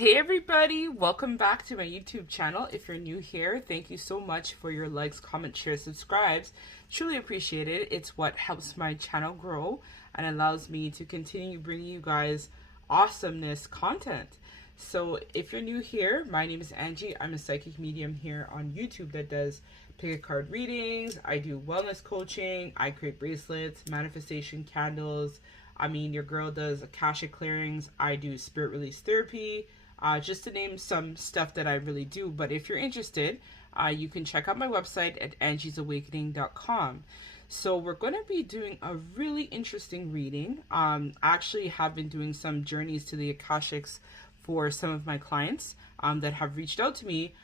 Hey everybody, welcome back to my YouTube channel. If you're new here, thank you so much for your likes, comments, shares, subscribes. Truly appreciate it. It's what helps my channel grow and allows me to continue bringing you guys awesomeness content. So if you're new here, my name is Angie. I'm a psychic medium here on YouTube that does pick a card readings. I do wellness coaching. I create bracelets, manifestation candles. Your girl does Akashic clearings. I do spirit release therapy. Just to name some stuff that I really do. But if you're interested, you can check out my website at angiesawakening.com. So we're going to be doing a really interesting reading. I actually have been doing some journeys to the Akashics for some of my clients that have reached out to me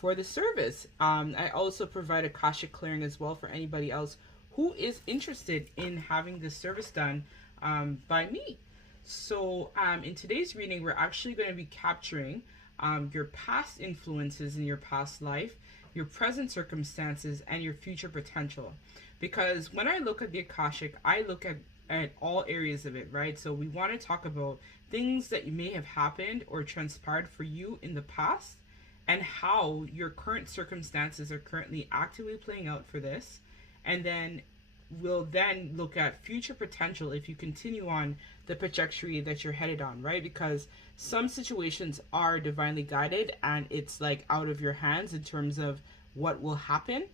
for the service. I also provide Akashic clearing as well for anybody else who is interested in having this service done by me. So in today's reading, we're actually going to be capturing your past influences in your past life, your present circumstances, and your future potential. Because when I look at the Akashic, I look at all areas of it, right? So we want to talk about things that may have happened or transpired for you in the past and how your current circumstances are currently actively playing out for this. And then we'll then look at future potential if you continue on the trajectory that you're headed on, right? Because some situations are divinely guided and it's like out of your hands in terms of what will happen.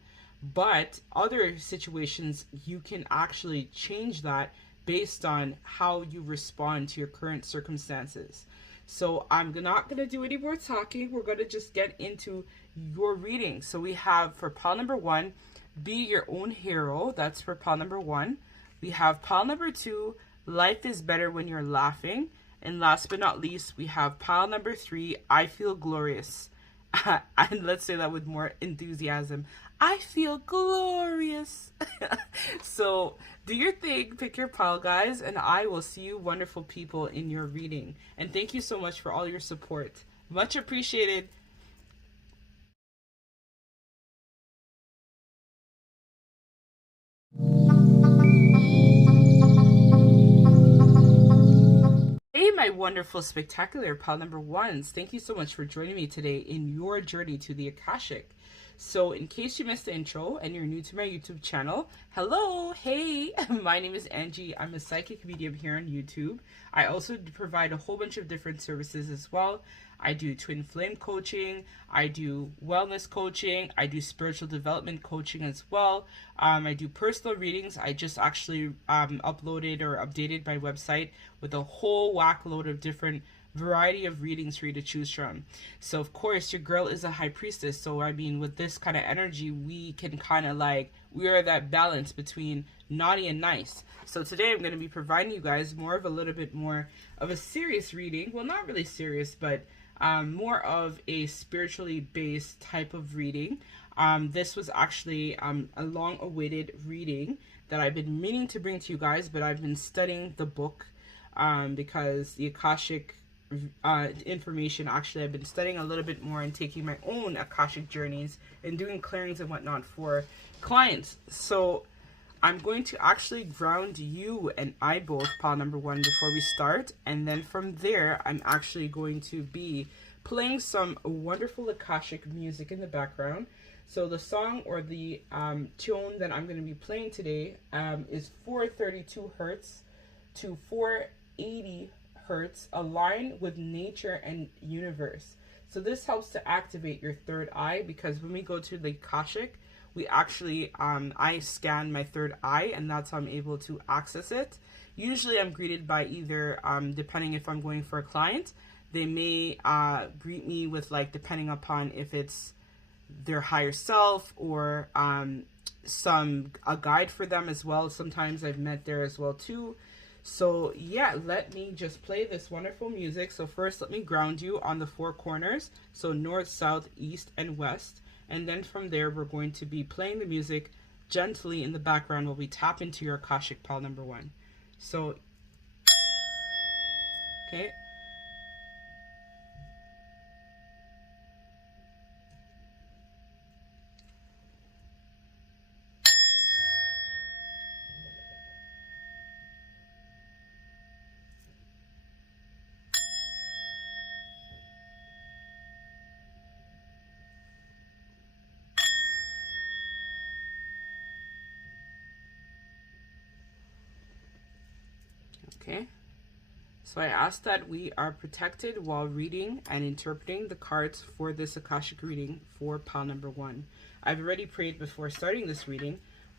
But other situations, you can actually change that based on how you respond to your current circumstances. So I'm not going to do any more talking. We're going to just get into your reading. So we have for pile number 1, be your own hero. That's for pile number 1. We have pile number 2, life is better when you're laughing. And last but not least, we have pile number 3, I feel glorious. And let's say that with more enthusiasm. I feel glorious. So do your thing, pick your pile, guys, and I will see you wonderful people in your reading. And thank you so much for all your support. Much appreciated. Hey, my wonderful, spectacular pile number 1s. Thank you so much for joining me today in your journey to the Akashic. So in case you missed the intro and you're new to my YouTube channel, hello, hey, my name is Angie. I'm a psychic medium here on YouTube. I also provide a whole bunch of different services as well. I do twin flame coaching, I do wellness coaching, I do spiritual development coaching as well. I do personal readings. I just actually uploaded or updated my website with a whole whack load of different variety of readings for you to choose from. So of course your girl is a high priestess, so with this kind of energy we can kind of we are that balance between naughty and nice. So today I'm going to be providing you guys more of a little bit more of a serious reading. Well, not really serious, but more of a spiritually based type of reading. This was actually a long-awaited reading that I've been meaning to bring to you guys, but I've been studying the book because the Akashic information, actually I've been studying a little bit more and taking my own Akashic journeys and doing clearings and whatnot for clients. So I'm going to actually ground you and I both, pile number 1, before we start, and then from there I'm actually going to be playing some wonderful Akashic music in the background. So the song or the tune that I'm going to be playing today is 432 hertz to 480 hertz, align with nature and universe. So this helps to activate your third eye, because when we go to the Akashic, we actually I scan my third eye, and that's how I'm able to access it. Usually I'm greeted by either depending if I'm going for a client, they may greet me with, depending upon if it's their higher self or a guide for them as well. Sometimes I've met there as well too. So yeah, let me just play this wonderful music. So first, let me ground you on the 4 corners. So north, south, east, and west. And then from there, we're going to be playing the music gently in the background while we tap into your Akashic pile number 1. So, okay. Okay. So I ask that we are protected while reading and interpreting the cards for this Akashic reading for pile number 1. I've already prayed before starting this reading,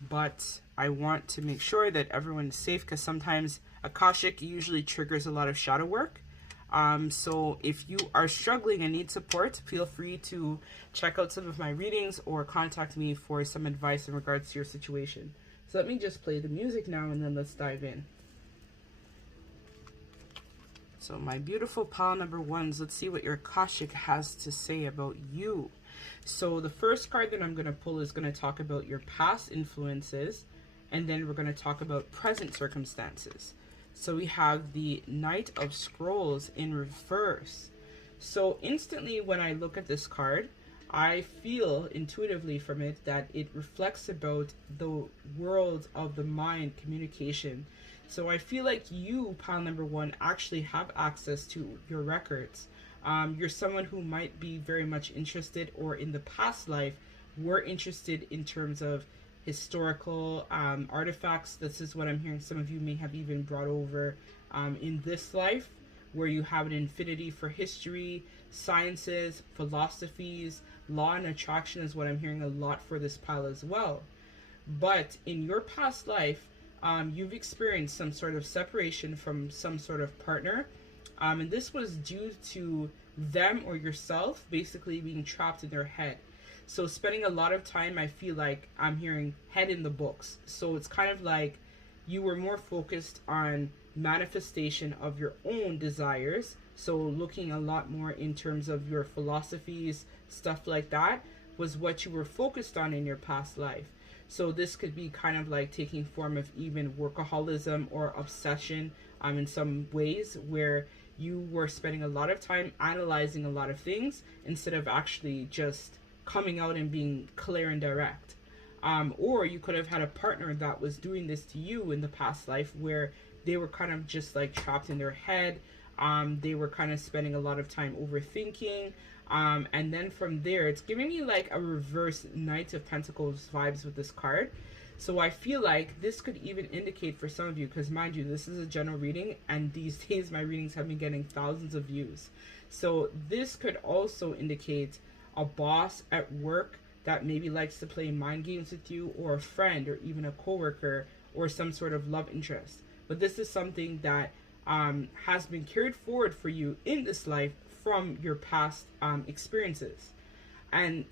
but I want to make sure that everyone is safe, because sometimes Akashic usually triggers a lot of shadow work. So if you are struggling and need support, feel free to check out some of my readings or contact me for some advice in regards to your situation. So let me just play the music now, and then let's dive in. So my beautiful pile number 1s, let's see what your Akashic has to say about you. So the first card that I'm going to pull is going to talk about your past influences, and then we're going to talk about present circumstances. So we have the Knight of Scrolls in reverse. So instantly when I look at this card, I feel intuitively from it that it reflects about the world of the mind, communication. So I feel like you, pile number 1, actually have access to your records. You're someone who might be very much interested, or in the past life were interested in terms of historical artifacts. This is what I'm hearing some of you may have even brought over in this life, where you have an infinity for history, sciences, philosophies. Law and attraction is what I'm hearing a lot for this pile as well. But in your past life, you've experienced some sort of separation from some sort of partner, and this was due to them or yourself basically being trapped in their head. So spending a lot of time, I feel like I'm hearing head in the books. So it's kind of like you were more focused on manifestation of your own desires. So looking a lot more in terms of your philosophies, stuff like that was what you were focused on in your past life. So this could be kind of like taking form of even workaholism or obsession in some ways, where you were spending a lot of time analyzing a lot of things instead of actually just coming out and being clear and direct. Or you could have had a partner that was doing this to you in the past life, where they were kind of just like trapped in their head. They were kind of spending a lot of time overthinking. And then from there, it's giving me like a reverse Knight of Pentacles vibes with this card. So I feel like this could even indicate for some of you, because mind you, this is a general reading, and these days my readings have been getting thousands of views. So this could also indicate a boss at work that maybe likes to play mind games with you, or a friend, or even a coworker, or some sort of love interest. But this is something that has been carried forward for you in this life from your past experiences. And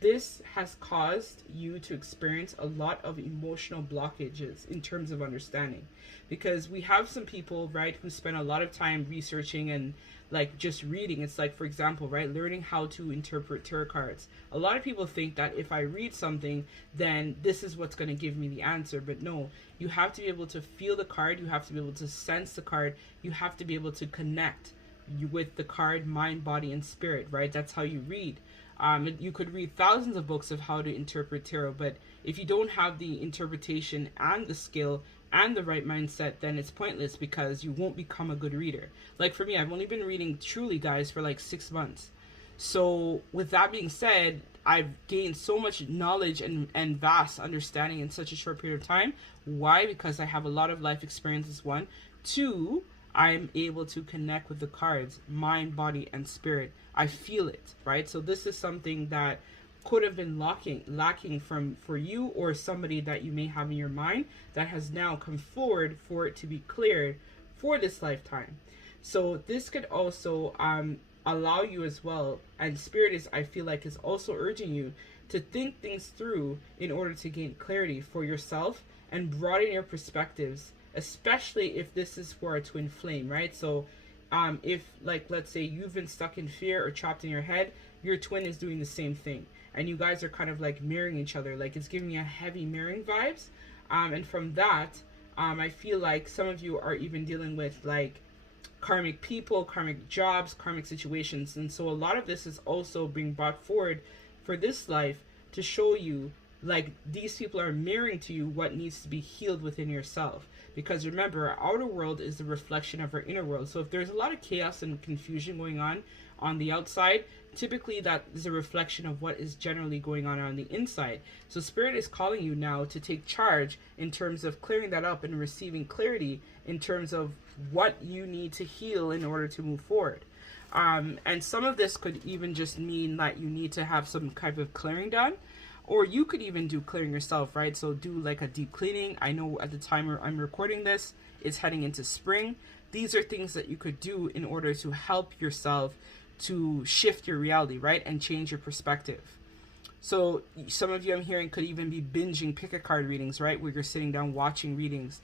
this has caused you to experience a lot of emotional blockages in terms of understanding, because we have some people, right, who spend a lot of time researching and like just reading. It's like, for example, right, learning how to interpret tarot cards. A lot of people think that if I read something, then this is what's going to give me the answer. But no, you have to be able to feel the card. You have to be able to sense the card. You have to be able to connect with the card, mind, body, and spirit, right? That's how you read. You could read thousands of books of how to interpret tarot, but if you don't have the interpretation and the skill and the right mindset, then it's pointless, because you won't become a good reader. Like for me, I've only been reading truly, guys, for like 6 months. So with that being said, I've gained so much knowledge and vast understanding in such a short period of time. Why? Because I have a lot of life experiences, 1. 2, I'm able to connect with the cards, mind, body, and spirit. I feel it, right? So this is something that could have been lacking for you or somebody that you may have in your mind, that has now come forward for it to be cleared for this lifetime. So this could also allow you as well, and spirit is, I feel like, is also urging you to think things through in order to gain clarity for yourself and broaden your perspectives, especially if this is for a twin flame, right? So if, like, let's say you've been stuck in fear or trapped in your head, your twin is doing the same thing, and you guys are kind of like mirroring each other. Like, it's giving me a heavy mirroring vibes. And from that, I feel like some of you are even dealing with like karmic people, karmic jobs, karmic situations. And so a lot of this is also being brought forward for this life to show you, like, these people are mirroring to you what needs to be healed within yourself. Because remember, our outer world is the reflection of our inner world. So if there's a lot of chaos and confusion going on on the outside, typically that is a reflection of what is generally going on the inside. So Spirit is calling you now to take charge in terms of clearing that up and receiving clarity in terms of what you need to heal in order to move forward. And some of this could even just mean that you need to have some kind of clearing done, or you could even do clearing yourself, right? So do like a deep cleaning. I know at the time I'm recording this, it's heading into spring. These are things that you could do in order to help yourself to shift your reality, right? And change your perspective. So some of you I'm hearing could even be binging pick a card readings, right? Where you're sitting down watching readings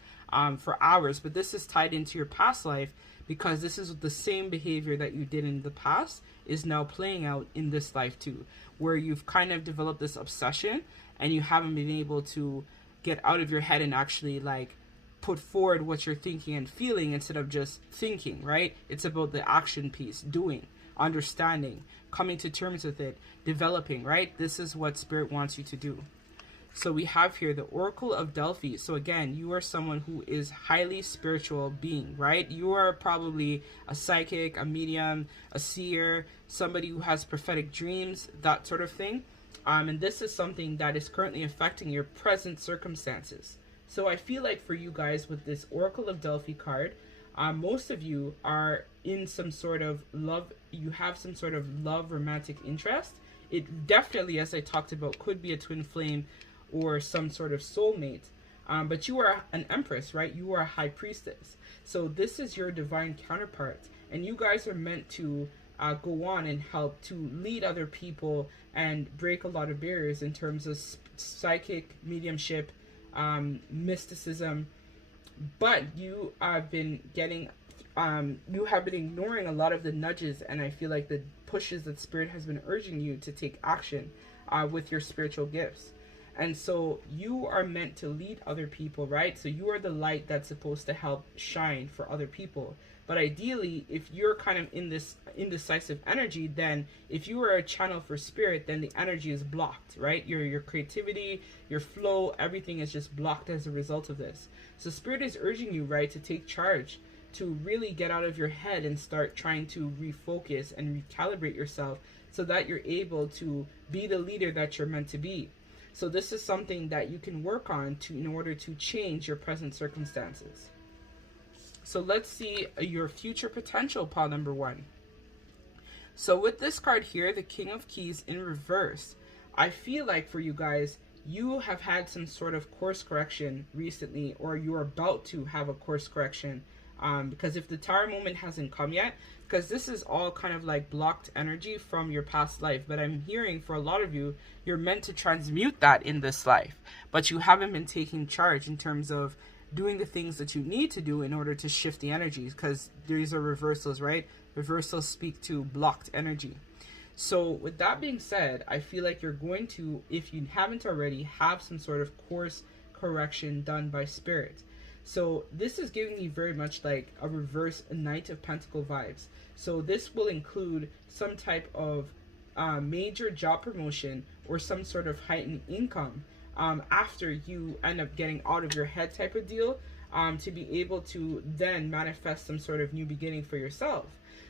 for hours. But this is tied into your past life, because this is the same behavior that you did in the past is now playing out in this life too, where you've kind of developed this obsession and you haven't been able to get out of your head and actually like put forward what you're thinking and feeling instead of just thinking, right? It's about the action piece, doing, understanding, coming to terms with it, developing, right? This is what Spirit wants you to do. So we have here the Oracle of Delphi. So again, you are someone who is highly spiritual being, right? You are probably a psychic, a medium, a seer, somebody who has prophetic dreams, that sort of thing. And this is something that is currently affecting your present circumstances. So I feel like for you guys with this Oracle of Delphi card, most of you are in some sort of love. You have some sort of love romantic interest. It definitely, as I talked about, could be a twin flame or some sort of soulmate. But you are an empress, right? You are a high priestess. So this is your divine counterpart. And you guys are meant to go on and help to lead other people and break a lot of barriers in terms of psychic, mediumship, mysticism. But you have been getting, you have been ignoring a lot of the nudges, and I feel like the pushes that Spirit has been urging you to take action with your spiritual gifts. And so you are meant to lead other people, right? So you are the light that's supposed to help shine for other people. But ideally, if you're kind of in this indecisive energy, then if you are a channel for Spirit, then the energy is blocked, right? Your creativity, your flow, everything is just blocked as a result of this. So Spirit is urging you, right, to take charge, to really get out of your head and start trying to refocus and recalibrate yourself so that you're able to be the leader that you're meant to be. So this is something that you can work on in order to change your present circumstances. So let's see your future potential, pile number 1. So with this card here, the King of Keys in reverse, I feel like for you guys, you have had some sort of course correction recently, or you're about to have a course correction. Because if the Tower moment hasn't come yet, because this is all kind of like blocked energy from your past life, but I'm hearing for a lot of you, you're meant to transmute that in this life, but you haven't been taking charge in terms of doing the things that you need to do in order to shift the energies, because these are reversals, right? Reversals speak to blocked energy. So with that being said, I feel like you're going to, if you haven't already, have some sort of course correction done by Spirit. So this is giving me very much like a reverse Knight of Pentacle vibes. So this will include some type of major job promotion or some sort of heightened income after you end up getting out of your head type of deal, to be able to then manifest some sort of new beginning for yourself.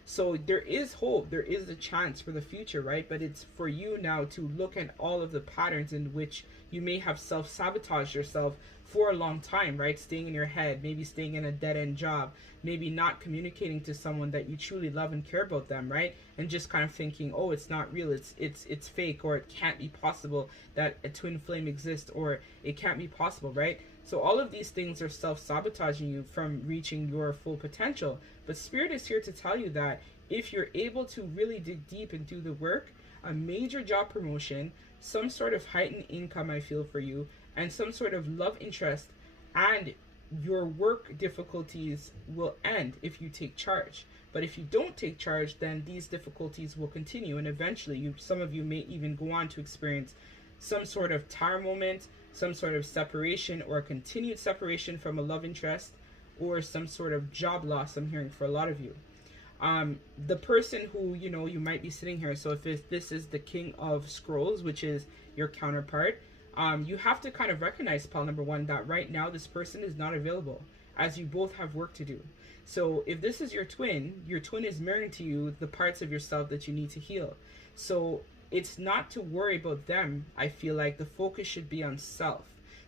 So there is hope, there is a chance for the future, right? But it's for you now to look at all of the patterns in which you may have self-sabotaged yourself for a long time, right? Staying in your head, maybe staying in a dead-end job, maybe not communicating to someone that you truly love and care about them, right? And just kind of thinking, oh, it's not real, it's fake, or it can't be possible that a twin flame exists, or it can't be possible, right? So all of these things are self-sabotaging you from reaching your full potential. But Spirit is here to tell you that if you're able to really dig deep and do the work, a major job promotion, some sort of heightened income, I feel, for you, and some sort of love interest, and your work difficulties will end if you take charge. But if you don't take charge, then these difficulties will continue, and eventually some of you may even go on to experience some sort of Tower moment, some sort of separation, or a continued separation from a love interest, or some sort of job loss, I'm hearing for a lot of you. The person who, you might be sitting here, so if this is the King of Scrolls, which is your counterpart, you have to kind of recognize, pile number 1, that right now this person is not available, as you both have work to do. So if this is your twin is mirroring to you the parts of yourself that you need to heal. So it's not to worry about them. I feel like the focus should be on self.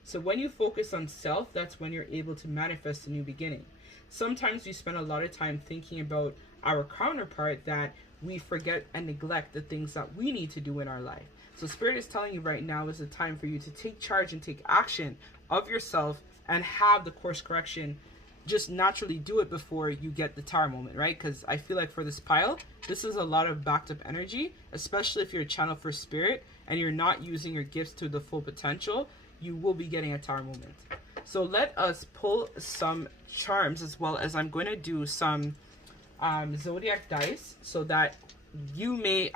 So when you focus on self, that's when you're able to manifest a new beginning. Sometimes we spend a lot of time thinking about our counterpart that we forget and neglect the things that we need to do in our life. So Spirit is telling you right now is the time for you to take charge and take action of yourself and have the course correction. Just naturally do it before you get the Tower moment, right? Because I feel like for this pile, this is a lot of backed up energy, especially if you're a channel for Spirit and you're not using your gifts to the full potential, you will be getting a Tower moment. So let us pull some charms, as well as I'm going to do some zodiac dice so that you may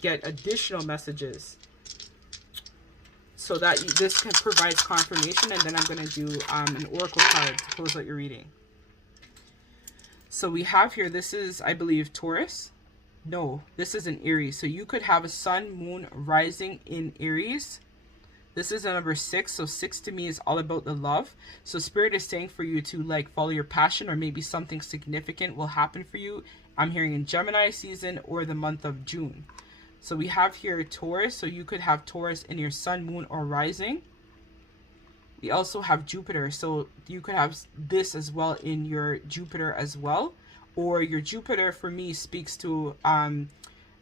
get additional messages, so that this can provide confirmation. And then I'm going to do an oracle card to close out your reading. So we have here, this is, I believe, Taurus. No, this is an Aries. So you could have a sun, moon, rising in Aries. This is a number 6. So 6 to me is all about the love. So Spirit is saying for you to like follow your passion, or maybe something significant will happen for you. I'm hearing in Gemini season or the month of June. So we have here Taurus. So you could have Taurus in your sun, moon, or rising. We also have Jupiter. So you could have this as well in your Jupiter as well. Or your Jupiter for me speaks to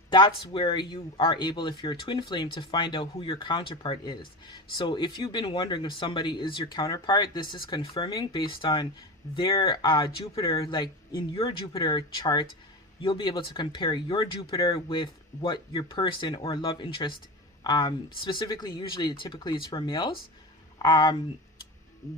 that's where you are able, if you're a twin flame, to find out who your counterpart is. So if you've been wondering if somebody is your counterpart, this is confirming based on their Jupiter. Like in your Jupiter chart, you'll be able to compare your Jupiter with what your person or love interest, specifically, usually, typically it's for males,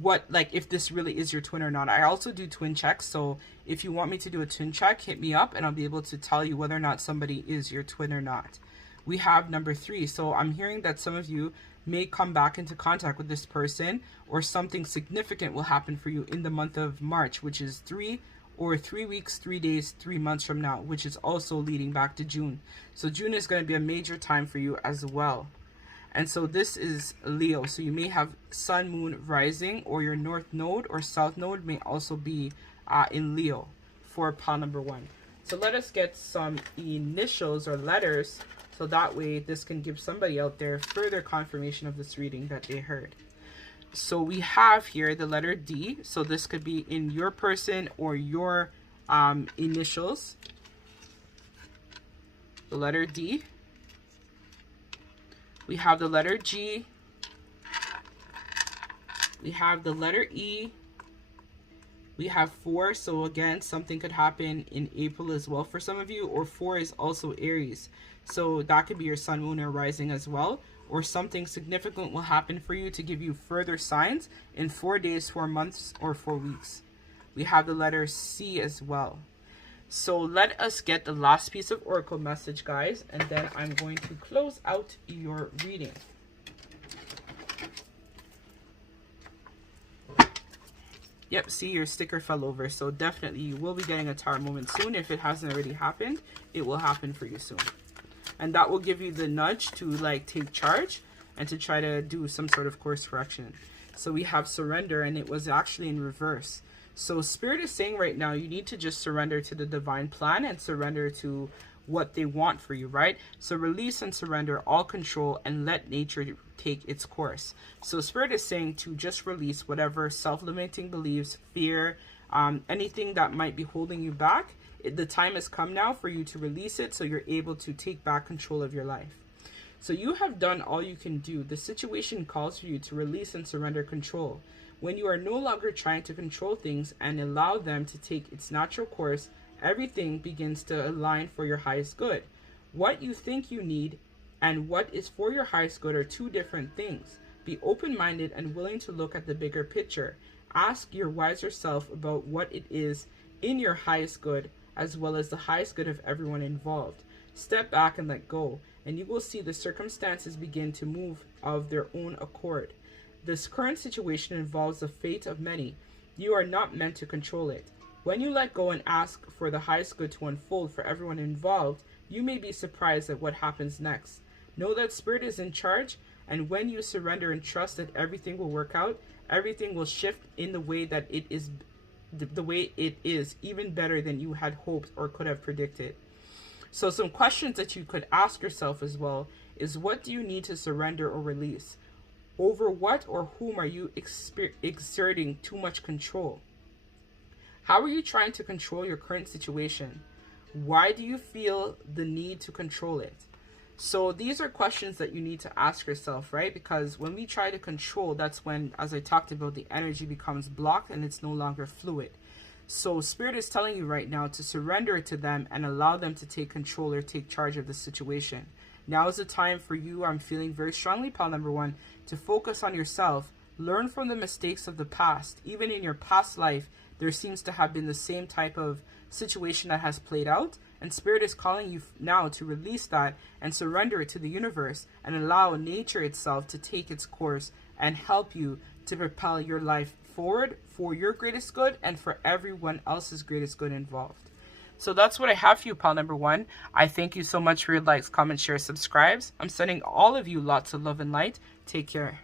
what, like, if this really is your twin or not. I also do twin checks, so if you want me to do a twin check, hit me up and I'll be able to tell you whether or not somebody is your twin or not. We have number 3. So I'm hearing that some of you may come back into contact with this person, or something significant will happen for you in the month of March, which is 3 weeks, 3 days, 3 months from now, which is also leading back to June. So June is going to be a major time for you as well. And so this is Leo. So you may have sun, moon, rising, or your north node or south node may also be in Leo for pile number 1. So let us get some initials or letters, so that way this can give somebody out there further confirmation of this reading that they heard. So we have here the letter D. So this could be in your person or your initials. The letter D. We have the letter G. We have the letter E. We have 4. So again, something could happen in April as well for some of you. Or 4 is also Aries. So that could be your sun, moon, or rising as well. Or something significant will happen for you to give you further signs in 4 days, 4 months, or 4 weeks. We have the letter C as well. So let us get the last piece of oracle message, guys, and then I'm going to close out your reading. Yep, see, your sticker fell over. So definitely you will be getting a Tower moment soon. If it hasn't already happened, it will happen for you soon. And that will give you the nudge to like take charge and to try to do some sort of course correction. So we have surrender, and it was actually in reverse. So Spirit is saying right now, you need to just surrender to the divine plan and surrender to what they want for you, right? So release and surrender all control and let nature take its course. So Spirit is saying to just release whatever self-limiting beliefs, fear, anything that might be holding you back. The time has come now for you to release it so you're able to take back control of your life. So you have done all you can do. The situation calls for you to release and surrender control. When you are no longer trying to control things and allow them to take its natural course, everything begins to align for your highest good. What you think you need and what is for your highest good are two different things. Be open-minded and willing to look at the bigger picture. Ask your wiser self about what it is in your highest good, as well as the highest good of everyone involved. Step back and let go, and you will see the circumstances begin to move of their own accord. This current situation involves the fate of many. You are not meant to control it. When you let go and ask for the highest good to unfold for everyone involved, you may be surprised at what happens next. Know that Spirit is in charge, and when you surrender and trust that everything will work out, everything will shift in the way that it is the way it is, even better than you had hoped or could have predicted. So some questions that you could ask yourself as well is, what do you need to surrender or release? Over what or whom are you exerting too much control? How are you trying to control your current situation? Why do you feel the need to control it? So these are questions that you need to ask yourself, right? Because when we try to control, that's when, as I talked about, the energy becomes blocked and it's no longer fluid. So Spirit is telling you right now to surrender it to them and allow them to take control or take charge of the situation. Now is the time for you, I'm feeling very strongly, pile number one, to focus on yourself. Learn from the mistakes of the past. Even in your past life, there seems to have been the same type of situation that has played out. And Spirit is calling you now to release that and surrender it to the universe and allow nature itself to take its course and help you to propel your life forward for your greatest good and for everyone else's greatest good involved. So that's what I have for you, pal number one. I thank you so much for your likes, comments, shares, subscribes. I'm sending all of you lots of love and light. Take care.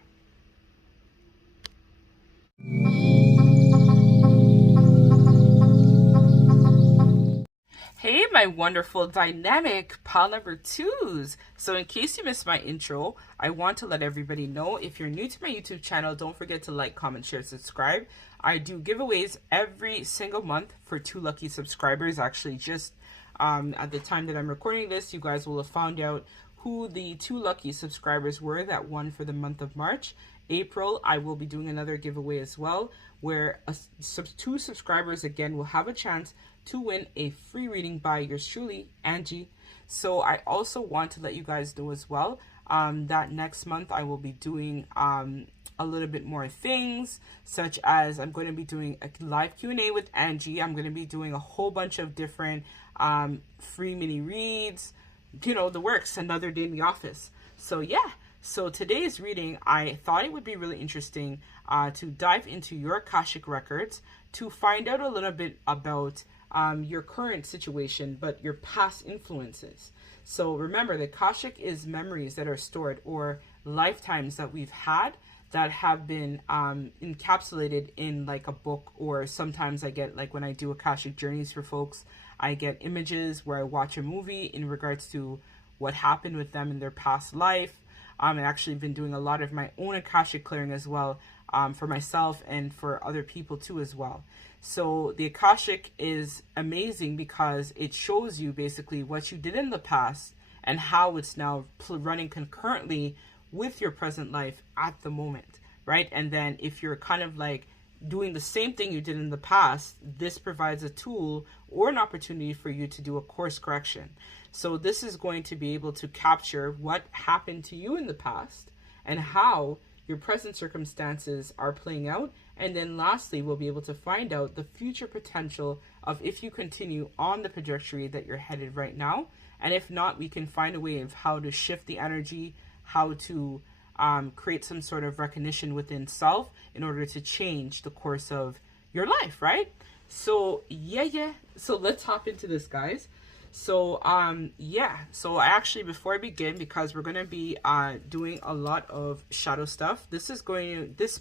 Hey, my wonderful dynamic pal number twos. So in case you missed my intro, I want to let everybody know, if you're new to my YouTube channel, don't forget to like, comment, share, subscribe. I do giveaways every single month for 2 lucky subscribers. Actually, just at the time that I'm recording this, you guys will have found out who the 2 lucky subscribers were that won for the month of March. April, I will be doing another giveaway as well, where 2 subscribers again will have a chance to win a free reading by yours truly, Angie. So I also want to let you guys know as well that next month I will be doing a little bit more things, such as I'm going to be doing a live Q&A with Angie. I'm going to be doing a whole bunch of different free mini reads, you know, the works, another day in the office. So yeah. So today's reading, I thought it would be really interesting to dive into your Akashic Records to find out a little bit about your current situation, but your past influences. So remember, the Akashic is memories that are stored, or lifetimes that we've had that have been encapsulated in like a book, or sometimes I get, like when I do Akashic journeys for folks, I get images where I watch a movie in regards to what happened with them in their past life. I've actually been doing a lot of my own Akashic clearing as well, for myself and for other people too as well. So the Akashic is amazing because it shows you basically what you did in the past and how it's now running concurrently with your present life at the moment, right? And then if you're kind of like doing the same thing you did in the past, this provides a tool or an opportunity for you to do a course correction. So this is going to be able to capture what happened to you in the past and how your present circumstances are playing out. And then lastly, we'll be able to find out the future potential of if you continue on the trajectory that you're headed right now. And if not, we can find a way of how to shift the energy, how to create some sort of recognition within self in order to change the course of your life, right? So yeah. So let's hop into this, guys. So so I actually, before I begin, because we're going to be doing a lot of shadow stuff, this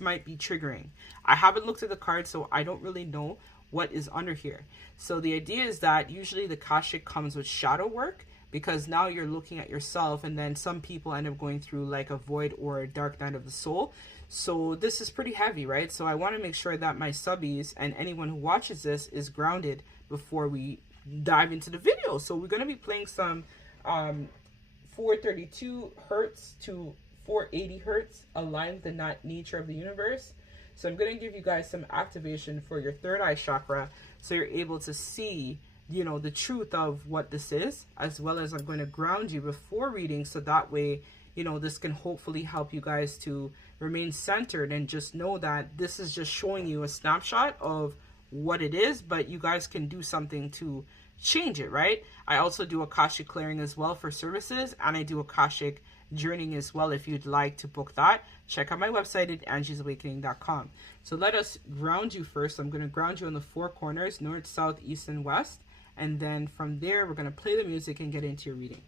might be triggering. I haven't looked at the card, so I don't really know what is under here. So the idea is that usually the Akashic comes with shadow work, because now you're looking at yourself, and then some people end up going through like a void or a dark night of the soul. So this is pretty heavy, right? So I want to make sure that my subbies and anyone who watches this is grounded before we dive into the video. So we're going to be playing some 432 hertz to 480 hertz, align with the nature of the universe. So I'm going to give you guys some activation for your third eye chakra, so you're able to see, you know, the truth of what this is, as well as I'm going to ground you before reading, so that way, you know, this can hopefully help you guys to remain centered and just know that this is just showing you a snapshot of what it is, but you guys can do something to change it, right? I also do Akashic clearing as well for services, and I do Akashic journeying as well. If you'd like to book that, check out my website at angiesawakening.com. So let us ground you first. I'm going to ground you in the 4 corners, north, south, east, and west. And then from there, we're going to play the music and get into your reading.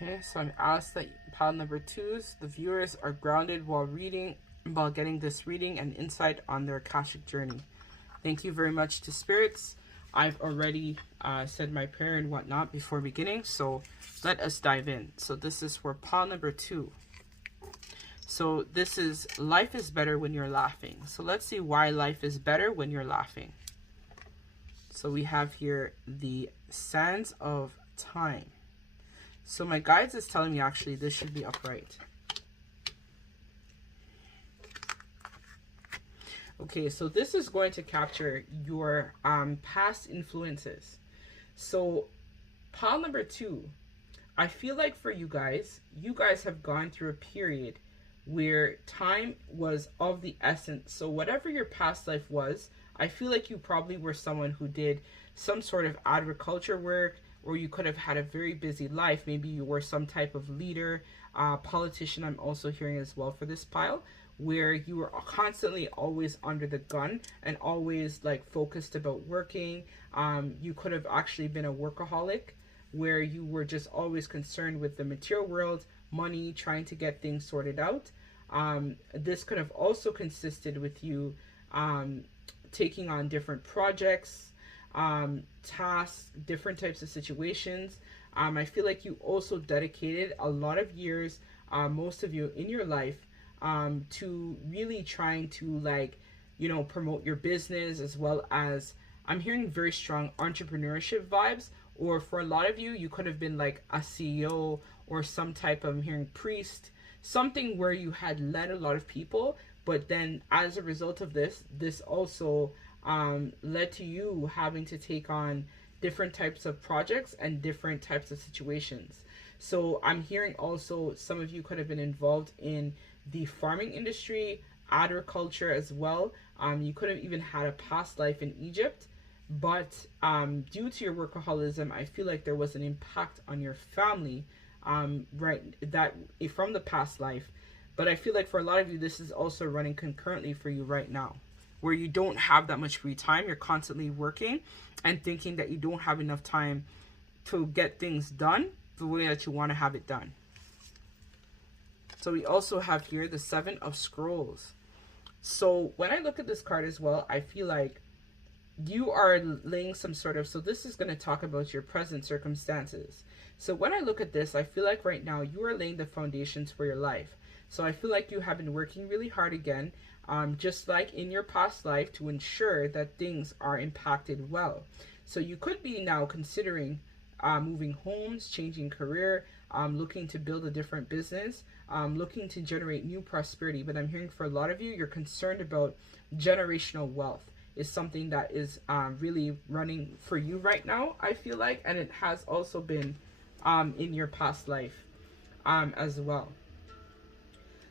Okay, so I'm asked that pile number 2s, the viewers are grounded while getting this reading and insight on their Akashic journey. Thank you very much to spirits. I've already said my prayer and whatnot before beginning, so let us dive in. So this is for pile number 2. So this is life is better when you're laughing. So let's see why life is better when you're laughing. So we have here the sands of time. So my guides is telling me actually this should be upright. Okay, so this is going to capture your past influences. So pile number 2, I feel like for you guys have gone through a period where time was of the essence. So whatever your past life was, I feel like you probably were someone who did some sort of agriculture work, or you could have had a very busy life. Maybe you were some type of leader, politician, I'm also hearing as well for this pile, where you were constantly always under the gun and always like focused about working. You could have actually been a workaholic, where you were just always concerned with the material world, money, trying to get things sorted out. This could have also consisted with you taking on different projects, tasks, different types of situations. I feel like you also dedicated a lot of years, most of you in your life, to really trying to, like, you know, promote your business, as well as I'm hearing very strong entrepreneurship vibes. Or for a lot of you, you could have been like a CEO or some type of, I'm hearing, priest, something where you had led a lot of people. But then as a result of this also led to you having to take on different types of projects and different types of situations. So I'm hearing also some of you could have been involved in the farming industry, agriculture as well. You could have even had a past life in Egypt. But due to your workaholism, I feel like there was an impact on your family, right, that from the past life. But I feel like for a lot of you, this is also running concurrently for you right now, where you don't have that much free time. You're constantly working and thinking that you don't have enough time to get things done the way that you want to have it done. So we also have here the 7 of Scrolls. So when I look at this card as well, I feel like you are laying some sort of, so this is going to talk about your present circumstances. So when I look at this, I feel like right now you are laying the foundations for your life. So I feel like you have been working really hard again, just like in your past life, to ensure that things are impacted well. So you could be now considering moving homes, changing career, looking to build a different business, looking to generate new prosperity. But I'm hearing for a lot of you, you're concerned about generational wealth is something that is really running for you right now, I feel like, and it has also been in your past life as well.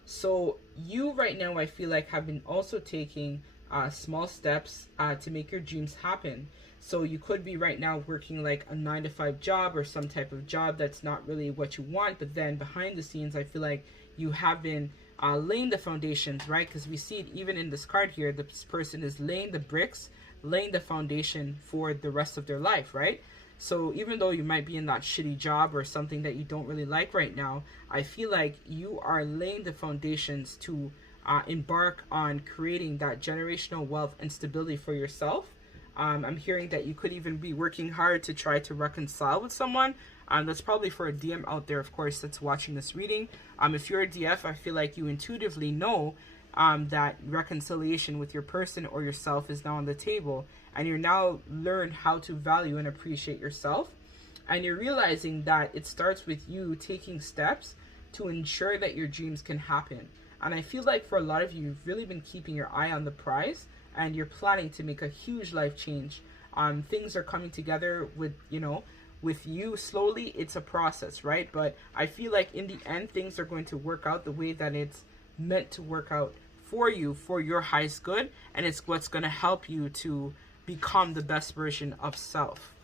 So you right now, I feel like, have been also taking small steps to make your dreams happen. So you could be right now working like a 9-to-5 job or some type of job that's not really what you want, but then behind the scenes, I feel like you have been laying the foundations, right? Because we see it even in this card here, this person is laying the bricks, laying the foundation for the rest of their life, right? So even though you might be in that shitty job or something that you don't really like right now, I feel like you are laying the foundations to embark on creating that generational wealth and stability for yourself. I'm hearing that you could even be working hard to try to reconcile with someone. That's probably for a DM out there, of course, that's watching this reading. If you're a DF, I feel like you intuitively know that reconciliation with your person or yourself is now on the table, and you're now learn how to value and appreciate yourself, and you're realizing that it starts with you taking steps to ensure that your dreams can happen. And I feel like for a lot of you, you've really been keeping your eye on the prize, and you're planning to make a huge life change. Things are coming together with, you know, with you slowly. It's a process, right? But I feel like in the end, things are going to work out the way that it's meant to work out for you, for your highest good, and it's what's going to help you to become the best version of self.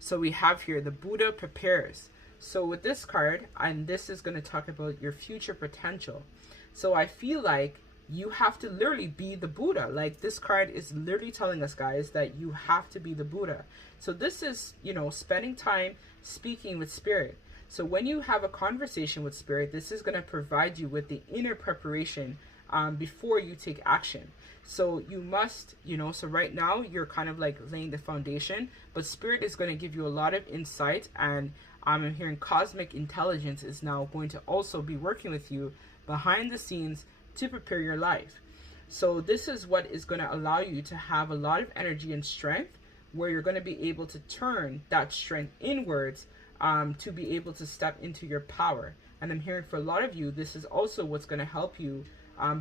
So we have here the Buddha prepares. So with this card, and this is going to talk about your future potential. So I feel like you have to literally be the Buddha. Like, this card is literally telling us, guys, that you have to be the Buddha. So this is, you know, spending time speaking with spirit. So when you have a conversation with spirit, this is going to provide you with the inner preparation before you take action. So you must, so right now you're kind of like laying the foundation, but spirit is going to give you a lot of insight, and I'm hearing cosmic intelligence is now going to also be working with you behind the scenes to prepare your life. So this is what is going to allow you to have a lot of energy and strength, where you're going to be able to turn that strength inwards to be able to step into your power. And I'm hearing for a lot of you, this is also what's going to help you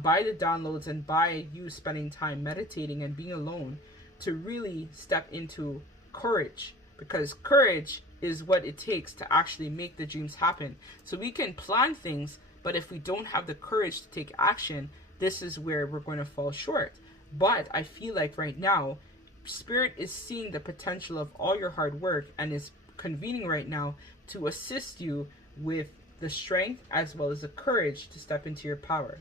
by the downloads and by you spending time meditating and being alone to really step into courage, because courage is what it takes to actually make the dreams happen. So we can plan things, but if we don't have the courage to take action, this is where we're going to fall short. But I feel like right now, Spirit is seeing the potential of all your hard work and is convening right now to assist you with the strength as well as the courage to step into your power.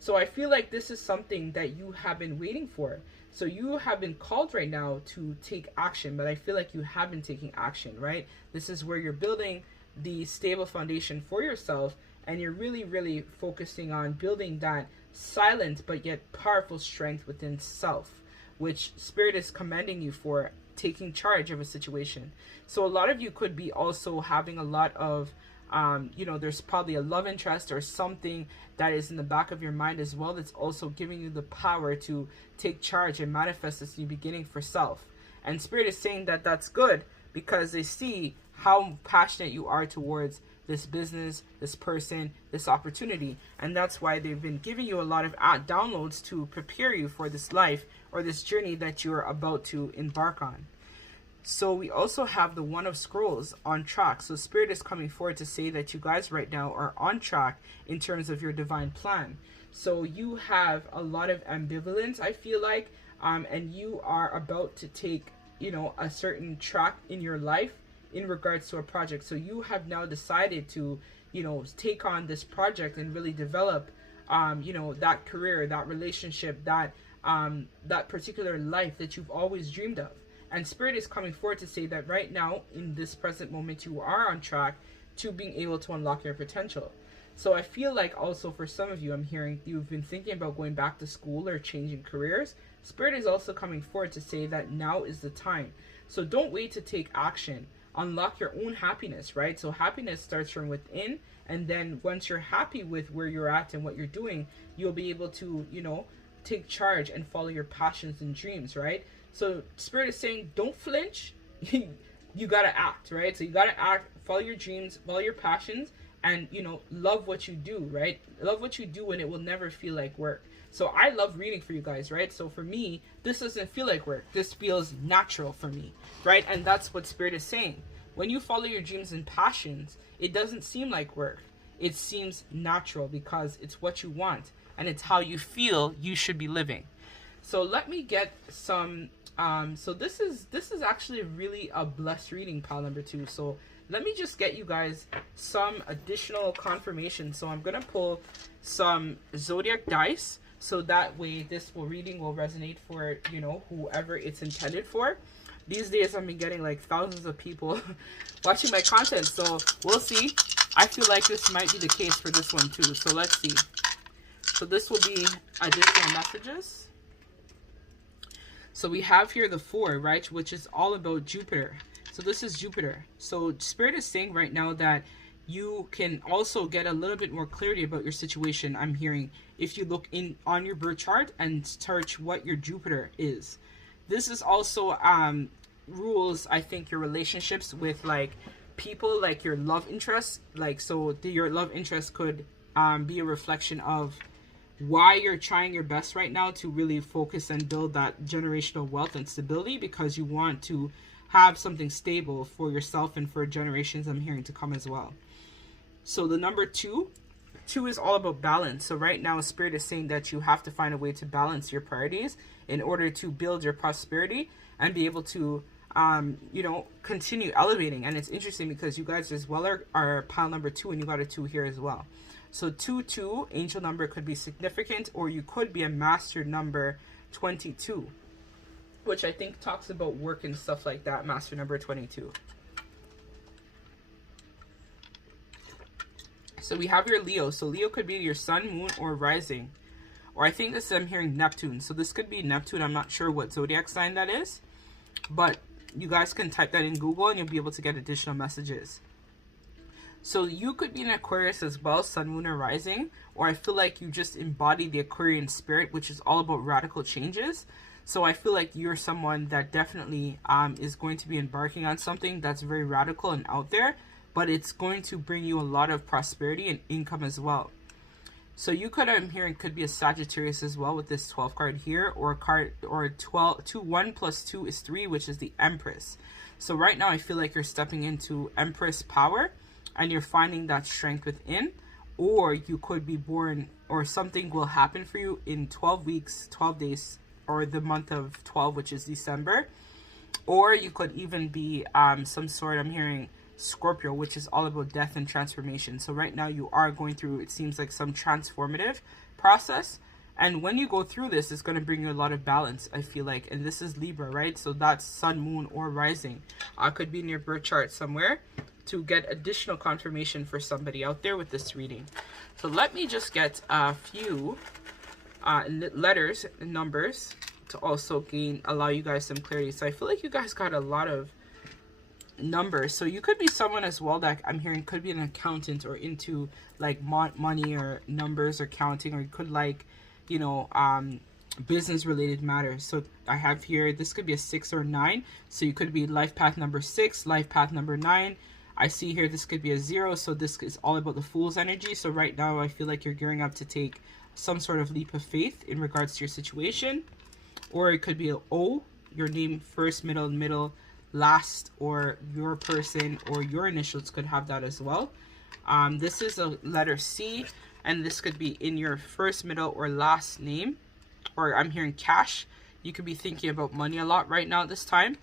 So I feel like this is something that you have been waiting for. So you have been called right now to take action, but I feel like you have been taking action, right? This is where you're building the stable foundation for yourself, and you're really, really focusing on building that silent but yet powerful strength within self, which Spirit is commending you for taking charge of a situation. So a lot of you could be also having a lot of there's probably a love interest or something that is in the back of your mind as well that's also giving you the power to take charge and manifest this new beginning for self. And Spirit is saying that that's good because they see how passionate you are towards this business, this person, this opportunity. And that's why they've been giving you a lot of downloads to prepare you for this life or this journey that you're about to embark on. So we also have the One of Scrolls on track. So Spirit is coming forward to say that you guys right now are on track in terms of your divine plan. So you have a lot of ambivalence, I feel like, and you are about to take, a certain track in your life in regards to a project. So you have now decided to, take on this project and really develop, that career, that relationship, that particular life that you've always dreamed of. And Spirit is coming forward to say that right now, in this present moment, you are on track to being able to unlock your potential. So I feel like also for some of you, I'm hearing you've been thinking about going back to school or changing careers. Spirit is also coming forward to say that now is the time. So don't wait to take action. Unlock your own happiness, right? So happiness starts from within. And then once you're happy with where you're at and what you're doing, you'll be able to, take charge and follow your passions and dreams, right? So Spirit is saying, don't flinch. You got to act, right? So you got to act, follow your dreams, follow your passions, and, love what you do, right? Love what you do, and it will never feel like work. So I love reading for you guys, right? So for me, this doesn't feel like work. This feels natural for me, right? And that's what Spirit is saying. When you follow your dreams and passions, it doesn't seem like work. It seems natural because it's what you want, and it's how you feel you should be living. So let me get some so this is actually really a blessed reading, pile number 2. So let me just get you guys some additional confirmation. So I'm gonna pull some zodiac dice, so that way this reading will resonate for whoever it's intended for. These days I've been getting like thousands of people watching my content, so we'll see. I feel like this might be the case for this one too, so let's see. So this will be additional messages. So we have here the 4, right, which is all about Jupiter. So this is Jupiter. So Spirit is saying right now that you can also get a little bit more clarity about your situation. I'm hearing if you look on your birth chart and search what your Jupiter is. This is also rules, I think, your relationships with like people, like your love interests. Like, so your love interest could be a reflection of why you're trying your best right now to really focus and build that generational wealth and stability, because you want to have something stable for yourself and for generations I'm hearing to come as well. So the number 2 is all about balance. So right now Spirit is saying that you have to find a way to balance your priorities in order to build your prosperity and be able to continue elevating. And it's interesting because you guys as well are pile number 2, and you got a 2 here as well. So 2, angel number, could be significant, or you could be a master number 22, which I think talks about work and stuff like that, master number 22. So we have your Leo. So Leo could be your sun, moon, or rising. Or I think this, I'm hearing Neptune. So this could be Neptune. I'm not sure what zodiac sign that is. But you guys can type that in Google and you'll be able to get additional messages. So you could be an Aquarius as well, sun, moon, or rising. Or I feel like you just embody the Aquarian spirit, which is all about radical changes. So I feel like you're someone that definitely is going to be embarking on something that's very radical and out there. But it's going to bring you a lot of prosperity and income as well. So you could, I'm hearing, could be a Sagittarius as well with this 12 card here, or a card, or 1 plus 2 is 3, which is the Empress. So right now I feel like you're stepping into Empress power and you're finding that strength within, or you could be born, or something will happen for you in 12 weeks, 12 days, or the month of 12, which is December. Or you could even be some sort, I'm hearing, Scorpio, which is all about death and transformation. So right now you are going through, it seems like, some transformative process, and when you go through this, it's going to bring you a lot of balance, I feel like. And this is Libra, right? So that's sun, moon, or rising. Could be in your birth chart somewhere to get additional confirmation for somebody out there with this reading. So let me just get a few letters and numbers to also allow you guys some clarity. So I feel like you guys got a lot of numbers. So you could be someone as well that I'm hearing could be an accountant, or into like money or numbers or counting, or you could like, you know, business related matters. So I have here, this could be a 6 or 9. So you could be life path number 6, life path number 9. I see here this could be a 0. So this is all about the Fool's energy. So right now I feel like you're gearing up to take some sort of leap of faith in regards to your situation. Or it could be an O, your name first, middle, last, or your person or your initials could have that as well. This is a letter C, and this could be in your first, middle, or last name. Or I'm hearing cash. You could be thinking about money a lot right now at this time.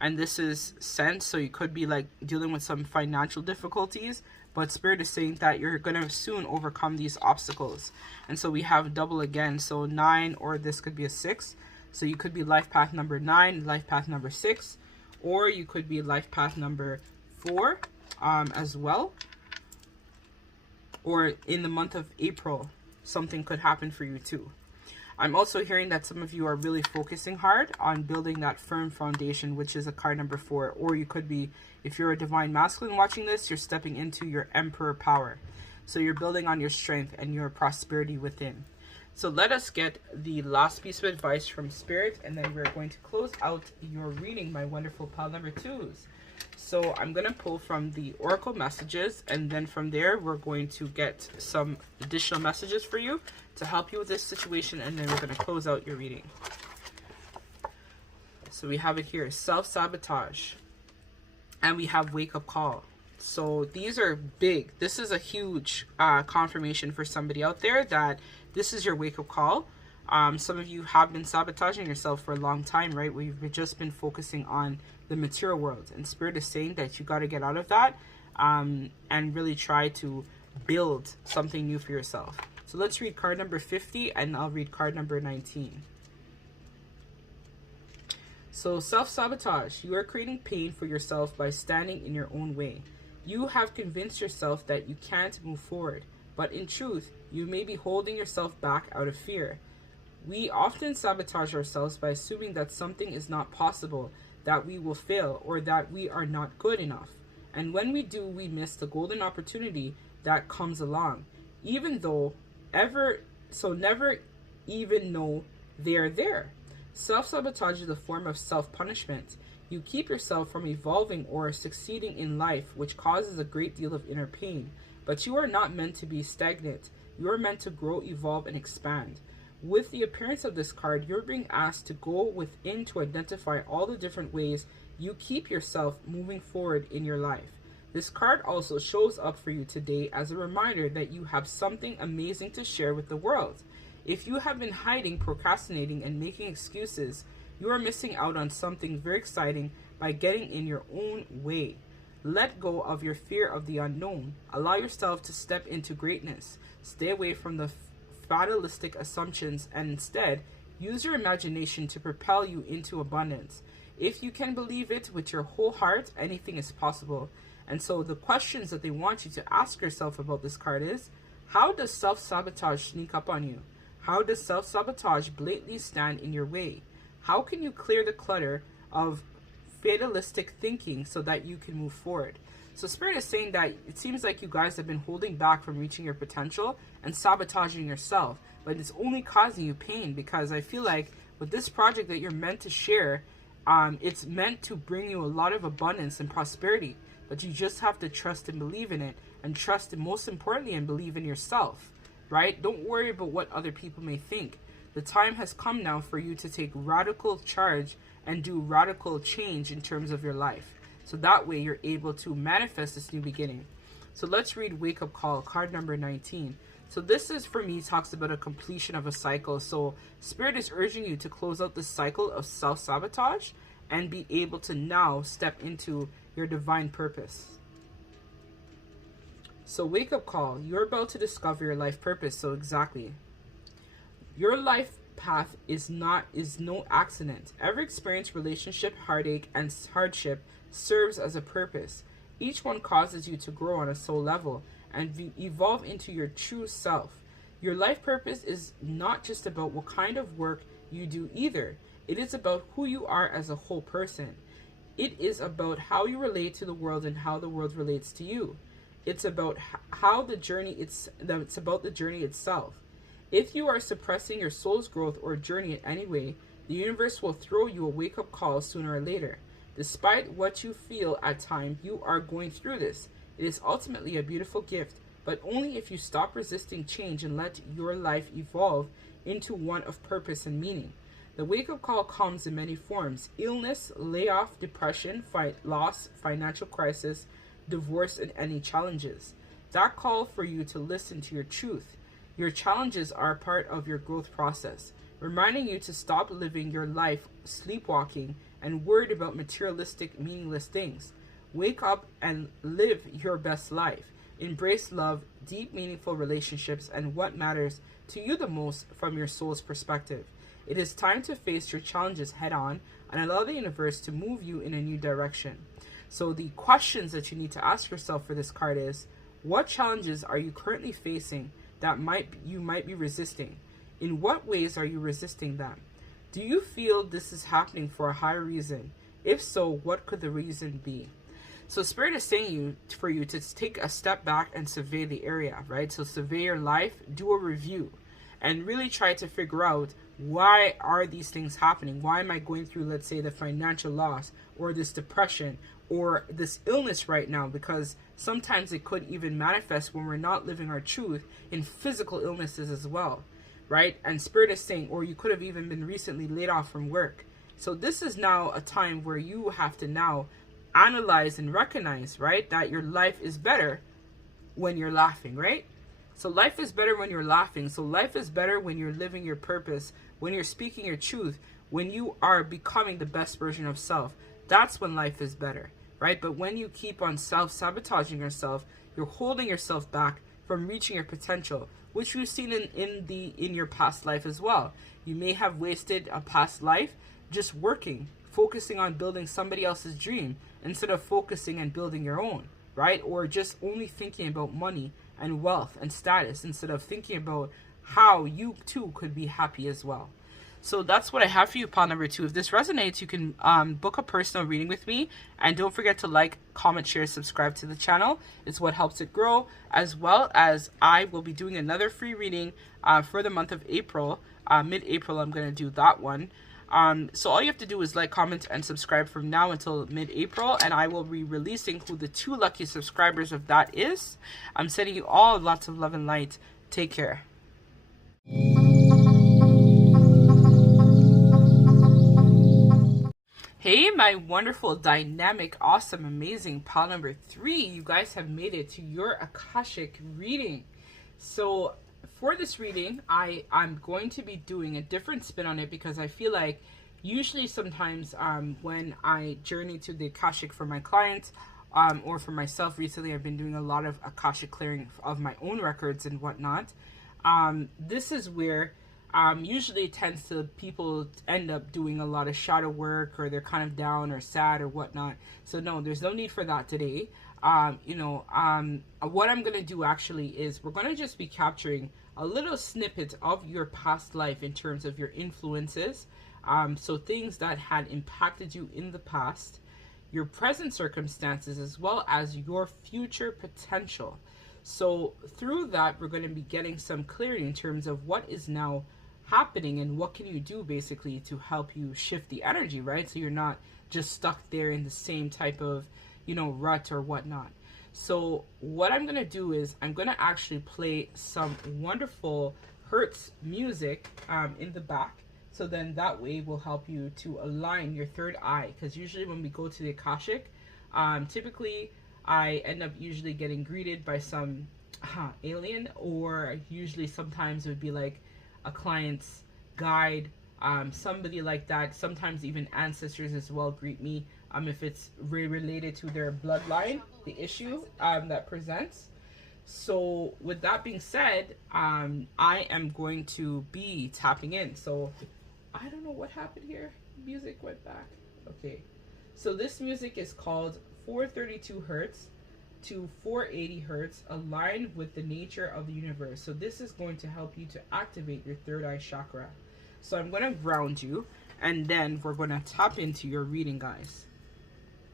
And this is cent, so you could be like dealing with some financial difficulties, but Spirit is saying that you're going to soon overcome these obstacles. And so we have double again, so 9, or this could be a 6. So you could be life path number 9, life path number 6, or you could be life path number 4 as well. Or in the month of April, something could happen for you too. I'm also hearing that some of you are really focusing hard on building that firm foundation, which is a card number 4. Or you could be, if you're a divine masculine watching this, you're stepping into your emperor power. So you're building on your strength and your prosperity within. So let us get the last piece of advice from Spirit, and then we're going to close out your reading, my wonderful pile number 2s. So I'm going to pull from the Oracle messages, and then from there we're going to get some additional messages for you to help you with this situation, and then we're going to close out your reading. So we have it here, self-sabotage, and we have wake-up call. So these are big. This is a huge confirmation for somebody out there that this is your wake-up call. Some of you have been sabotaging yourself for a long time, right? We've just been focusing on the material world, and Spirit is saying that you got to get out of that and really try to build something new for yourself. So let's read card number 50, and I'll read card number 19. So self-sabotage. You are creating pain for yourself by standing in your own way. You have convinced yourself that you can't move forward, but in truth, you may be holding yourself back out of fear. We often sabotage ourselves by assuming that something is not possible, that we will fail, or that we are not good enough. And when we do, we miss the golden opportunity that comes along, even though never even know they're there. Self-sabotage is a form of self-punishment. You keep yourself from evolving or succeeding in life, which causes a great deal of inner pain. But you are not meant to be stagnant. You are meant to grow, evolve, and expand. With the appearance of this card, you're being asked to go within to identify all the different ways you keep yourself moving forward in your life. This card also shows up for you today as a reminder that you have something amazing to share with the world. If you have been hiding, procrastinating, and making excuses, you are missing out on something very exciting by getting in your own way. Let go of your fear of the unknown. Allow yourself to step into greatness. Stay away from the fatalistic assumptions and instead use your imagination to propel you into abundance. If you can believe it with your whole heart, anything is possible. And so the questions that they want you to ask yourself about this card is, how does self-sabotage sneak up on you? How does self-sabotage blatantly stand in your way? How can you clear the clutter of fatalistic thinking so that you can move forward? So Spirit is saying that it seems like you guys have been holding back from reaching your potential and sabotaging yourself, but it's only causing you pain, because I feel like with this project that you're meant to share, it's meant to bring you a lot of abundance and prosperity, but you just have to trust and believe in it, and trust, and most importantly, and believe in yourself, right? Don't worry about what other people may think. The time has come now for you to take radical charge and do radical change in terms of your life. So that way you're able to manifest this new beginning. So let's read Wake Up Call, card number 19. So this is, for me, talks about a completion of a cycle. So Spirit is urging you to close out the cycle of self-sabotage and be able to now step into your divine purpose. So wake up call, you're about to discover your life purpose. So exactly, your life path is no accident. Every experience, relationship, heartache, and hardship serves as a purpose. Each one causes you to grow on a soul level and evolve into your true self. Your life purpose is not just about what kind of work you do either. It is about who you are as a whole person. It is about how you relate to the world and how the world relates to you. It's about how the journey it's about the journey itself. If you are suppressing your soul's growth or journey in any way, the universe will throw you a wake-up call sooner or later. Despite what you feel at times, you are going through this. It is ultimately a beautiful gift, but only if you stop resisting change and let your life evolve into one of purpose and meaning. The wake-up call comes in many forms: illness, layoff, depression, loss, financial crisis, divorce, and any challenges. That call for you to listen to your truth. Your challenges are part of your growth process, reminding you to stop living your life sleepwalking and worried about materialistic, meaningless things. Wake up and live your best life. Embrace love, deep, meaningful relationships, and what matters to you the most from your soul's perspective. It is time to face your challenges head on and allow the universe to move you in a new direction. So the questions that you need to ask yourself for this card is, what challenges are you currently facing that you might be resisting? In what ways are you resisting them? Do you feel this is happening for a higher reason? If so, what could the reason be? So Spirit is saying for you to take a step back and survey the area, right? So survey your life, do a review, and really try to figure out, why are these things happening? Why am I going through, let's say, the financial loss or this depression or this illness right now? Because sometimes it could even manifest when we're not living our truth in physical illnesses as well, right? And Spirit is saying, or you could have even been recently laid off from work. So this is now a time where you have to now analyze and recognize, right, that your life is better when you're laughing, right? So life is better when you're laughing. So life is better when you're living your purpose, when you're speaking your truth, when you are becoming the best version of self. That's when life is better, right? But when you keep on self-sabotaging yourself, you're holding yourself back from reaching your potential, which we've seen in your past life as well. You may have wasted a past life just working, focusing on building somebody else's dream instead of focusing and building your own, right? Or just only thinking about money and wealth and status instead of thinking about how you too could be happy as well. So that's what I have for you, pile number 2. If this resonates, you can book a personal reading with me. And don't forget to like, comment, share, subscribe to the channel. It's what helps it grow. As well as I will be doing another free reading for the month of April. Mid-April, I'm going to do that one. So all you have to do is like, comment, and subscribe from now until mid-April, and I will be releasing who the 2 lucky subscribers of that is. I'm sending you all lots of love and light. Take care. Hey, my wonderful, dynamic, awesome, amazing pile number 3. You guys have made it to your Akashic reading. So for this reading, I'm going to be doing a different spin on it, because I feel like usually sometimes when I journey to the Akashic for my clients or for myself, recently I've been doing a lot of Akashic clearing of my own records and whatnot. This is where usually it tends to people end up doing a lot of shadow work, or they're kind of down or sad or whatnot. So no, there's no need for that today. what I'm going to do actually is we're going to just be capturing a little snippet of your past life in terms of your influences. So things that had impacted you in the past, your present circumstances, as well as your future potential. So through that, we're going to be getting some clarity in terms of what is now happening and what can you do basically to help you shift the energy, right? So you're not just stuck there in the same type of, rut or whatnot. So what I'm going to do is I'm going to actually play some wonderful Hertz music in the back. So then that way will help you to align your third eye. Because usually when we go to the Akashic, typically I end up usually getting greeted by some alien, or usually sometimes it would be like a client's guide, somebody like that. Sometimes even ancestors as well greet me if it's related to their bloodline, the issue that presents. So with that being said, I am going to be tapping in. So I don't know what happened here. Music went back. Okay. So this music is called 432 Hertz to 480 Hertz, aligned with the nature of the universe. So this is going to help you to activate your third eye chakra. So I'm going to ground you, and then we're going to tap into your reading, guys.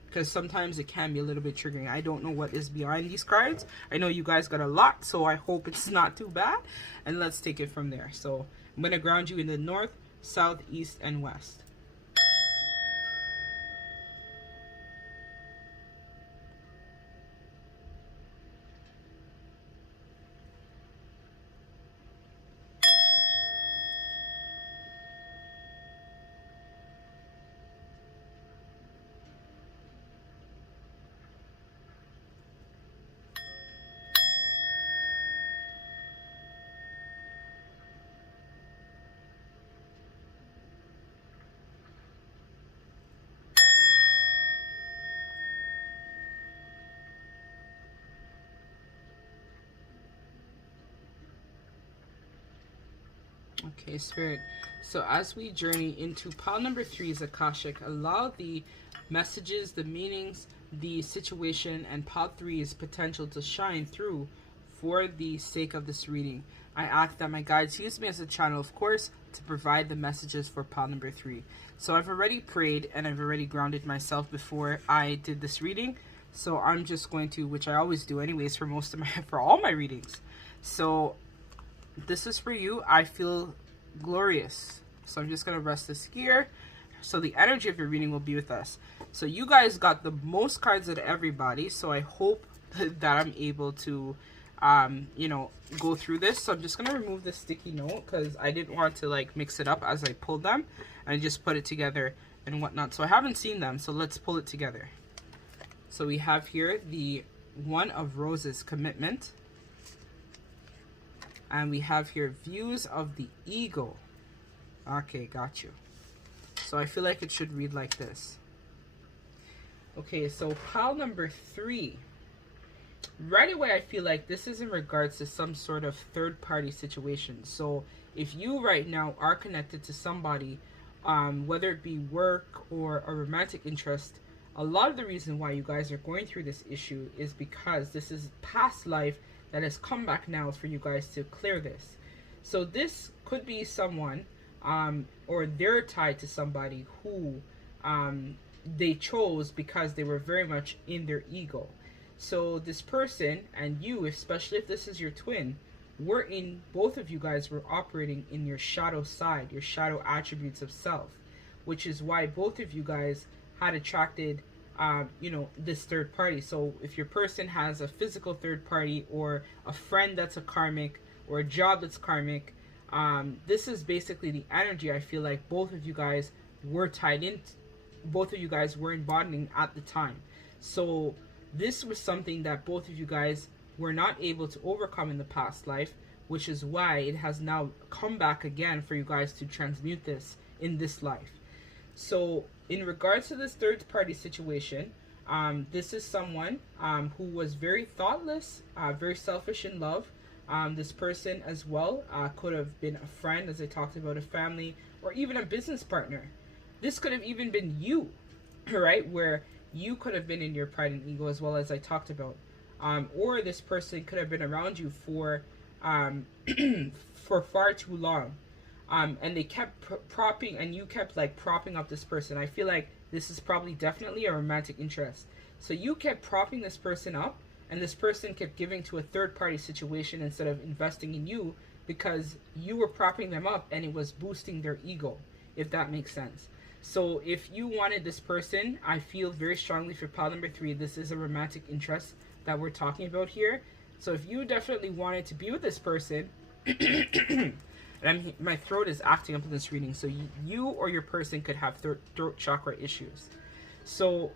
Because sometimes it can be a little bit triggering. I don't know what is behind these cards. I know you guys got a lot, so I hope it's not too bad. And let's take it from there. So I'm going to ground you in the north, south, east, and west. Okay, Spirit. So as we journey into pile number 3 is Akashic, allow the messages, the meanings, the situation, and pile 3's potential to shine through for the sake of this reading. I ask that my guides use me as a channel, of course, to provide the messages for pile number 3. So I've already prayed and I've already grounded myself before I did this reading. So I'm just going to, which I always do anyways for for all my readings. So this is for you. I feel glorious. So I'm just going to rest this here. So the energy of your reading will be with us. So you guys got the most cards out of everybody. So I hope that I'm able to, go through this. So I'm just going to remove the sticky note because I didn't want to like mix it up as I pulled them. And I just put it together and whatnot. So I haven't seen them. So let's pull it together. So we have here the One of Roses, commitment. And we have here views of the ego. Okay, got you. So I feel like it should read like this. Okay, so pile number 3. Right away, I feel like this is in regards to some sort of third-party situation. So if you right now are connected to somebody, whether it be work or a romantic interest, a lot of the reason why you guys are going through this issue is because this is past life that has come back now for you guys to clear this. So this could be someone, or they're tied to somebody who they chose because they were very much in their ego. So this person and you, especially if this is your twin, both of you guys were operating in your shadow side, your shadow attributes of self, which is why both of you guys had attracted this third party. So if your person has a physical third party, or a friend that's a karmic, or a job that's karmic, this is basically the energy I feel like both of you guys were tied in. Both of you guys were embodying at the time. So this was something that both of you guys were not able to overcome in the past life, which is why it has now come back again for you guys to transmute this in this life. So in regards to this third party situation, this is someone who was very thoughtless, very selfish in love. This person as well could have been a friend, as I talked about, a family, or even a business partner. This could have even been you, right? Where you could have been in your pride and ego as well, as I talked about. Or this person could have been around you for for far too long. And they kept propping, and you kept like propping up this person. I feel like this is probably definitely a romantic interest. So you kept propping this person up, and this person kept giving to a third party situation instead of investing in you, because you were propping them up and it was boosting their ego, if that makes sense. So if you wanted this person, I feel very strongly for pile number 3, this is a romantic interest that we're talking about here. So if you definitely wanted to be with this person, and my throat is acting up in this reading, so you or your person could have throat chakra issues. So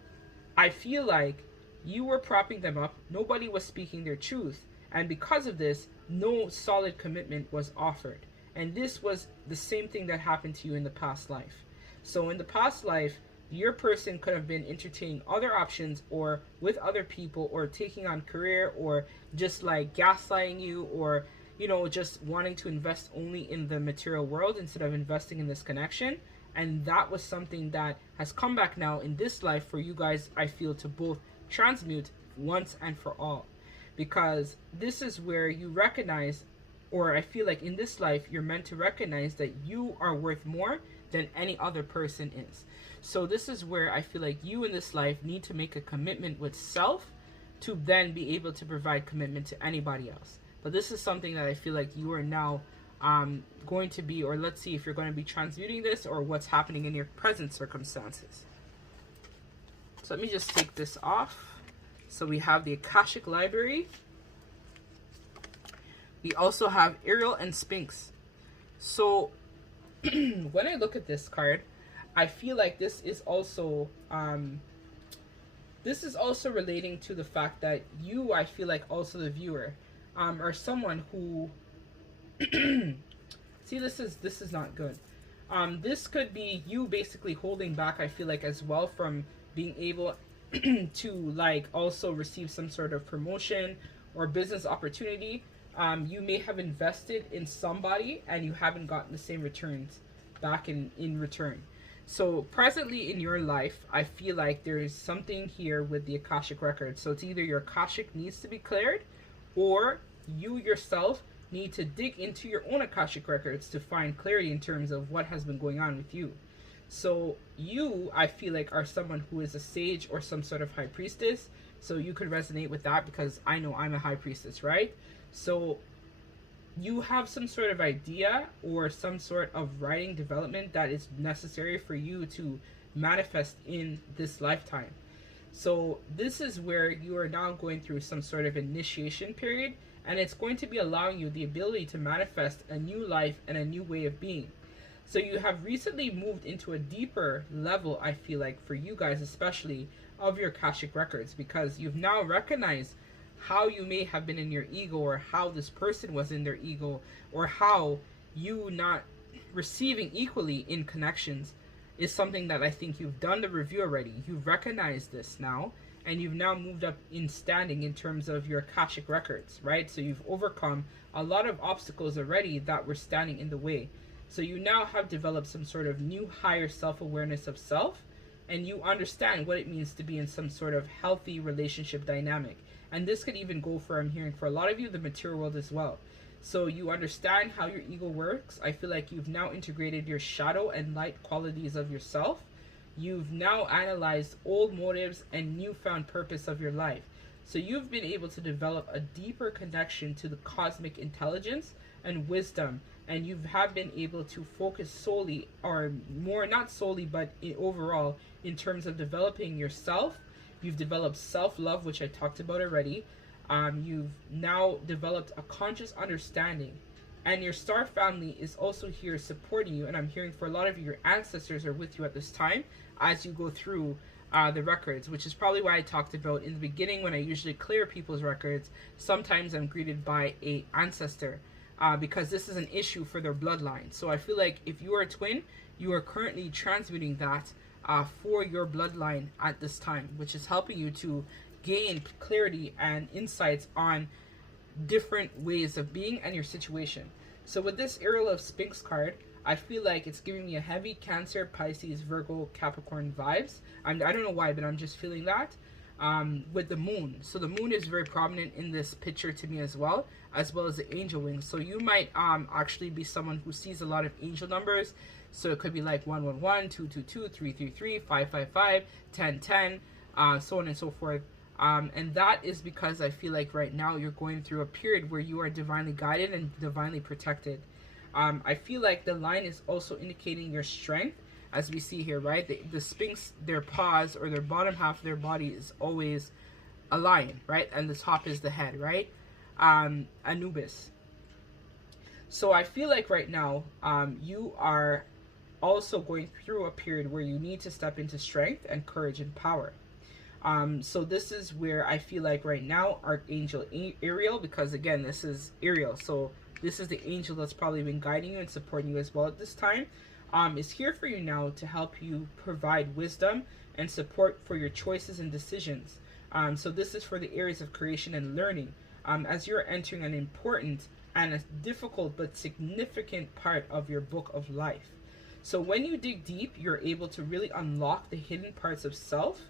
I feel like you were propping them up, nobody was speaking their truth, and because of this, no solid commitment was offered. And this was the same thing that happened to you in the past life. So in the past life, your person could have been entertaining other options, or with other people, or taking on career, or just like gaslighting you, or just wanting to invest only in the material world instead of investing in this connection. And that was something that has come back now in this life for you guys, I feel, to both transmute once and for all. Because this is where you recognize, or I feel like in this life, you're meant to recognize that you are worth more than any other person is. So this is where I feel like you in this life need to make a commitment with self to then be able to provide commitment to anybody else. But this is something that I feel like you are now going to be, or let's see if you're going to be transmuting this, or what's happening in your present circumstances. So let me just take this off. So we have the Akashic Library. We also have Ariel and Sphinx. So when I look at this card, I feel like this is also relating to the fact that you, I feel like also the viewer, are someone who see, this is not good. This could be you basically holding back, I feel like, as well, from being able to like also receive some sort of promotion or business opportunity. You may have invested in somebody and you haven't gotten the same returns back in return. So presently in your life, I feel like there is something here with the Akashic Records. So it's either your Akashic needs to be cleared, or you yourself need to dig into your own Akashic Records to find clarity in terms of what has been going on with you. So you, I feel like, are someone who is a sage or some sort of high priestess. So you could resonate with that, because I know I'm a high priestess, right? So you have some sort of idea or some sort of writing development that is necessary for you to manifest in this lifetime. So this is where you are now going through some sort of initiation period, and it's going to be allowing you the ability to manifest a new life and a new way of being. So you have recently moved into a deeper level, I feel like, for you guys especially, of your Akashic Records, because you've now recognized how you may have been in your ego, or how this person was in their ego, or how you not receiving equally in connections is something that I think you've done the review already. You've recognized this now, and you've now moved up in standing in terms of your Akashic Records, right? So you've overcome a lot of obstacles already that were standing in the way. So you now have developed some sort of new higher self-awareness of self, and you understand what it means to be in some sort of healthy relationship dynamic. And this could even go for, I'm hearing, for a lot of you, the material world as well. So you understand how your ego works. I feel like you've now integrated your shadow and light qualities of yourself. You've now analyzed old motives and newfound purpose of your life. So you've been able to develop a deeper connection to the cosmic intelligence and wisdom. And you have been able to focus solely, or more, not solely, but overall, in terms of developing yourself. You've developed self-love, which I talked about already. You've now developed a conscious understanding. And your star family is also here supporting you. And I'm hearing for a lot of you, your ancestors are with you at this time as you go through the records, which is probably why I talked about in the beginning, when I usually clear people's records, sometimes I'm greeted by an ancestor. Because this is an issue for their bloodline. So I feel like if you are a twin, you are currently transmuting that for your bloodline at this time, which is helping you to gain clarity and insights on different ways of being and your situation. So with this Ariel of Sphinx card, I feel like it's giving me a heavy Cancer, Pisces, Virgo, Capricorn vibes. I don't know why, but I'm just feeling that. With the moon. So the moon is very prominent in this picture to me as well as the angel wings. So you might actually be someone who sees a lot of angel numbers. So it could be like 111, 222, 333, 555, 1010, so on and so forth. And that is because I feel like right now you're going through a period where you are divinely guided and divinely protected. I feel like the line is also indicating your strength, as we see here, right? The Sphinx, their paws or their bottom half of their body is always a lion, right? And the top is the head, right? Anubis. So I feel like right now you are also going through a period where you need to step into strength and courage and power. So this is where I feel like right now Archangel Ariel, because again, this is Ariel, so this is the angel that's probably been guiding you and supporting you as well at this time, is here for you now to help you provide wisdom and support for your choices and decisions. So this is for the areas of creation and learning, as you're entering an important and a difficult but significant part of your book of life. So when you dig deep, you're able to really unlock the hidden parts of self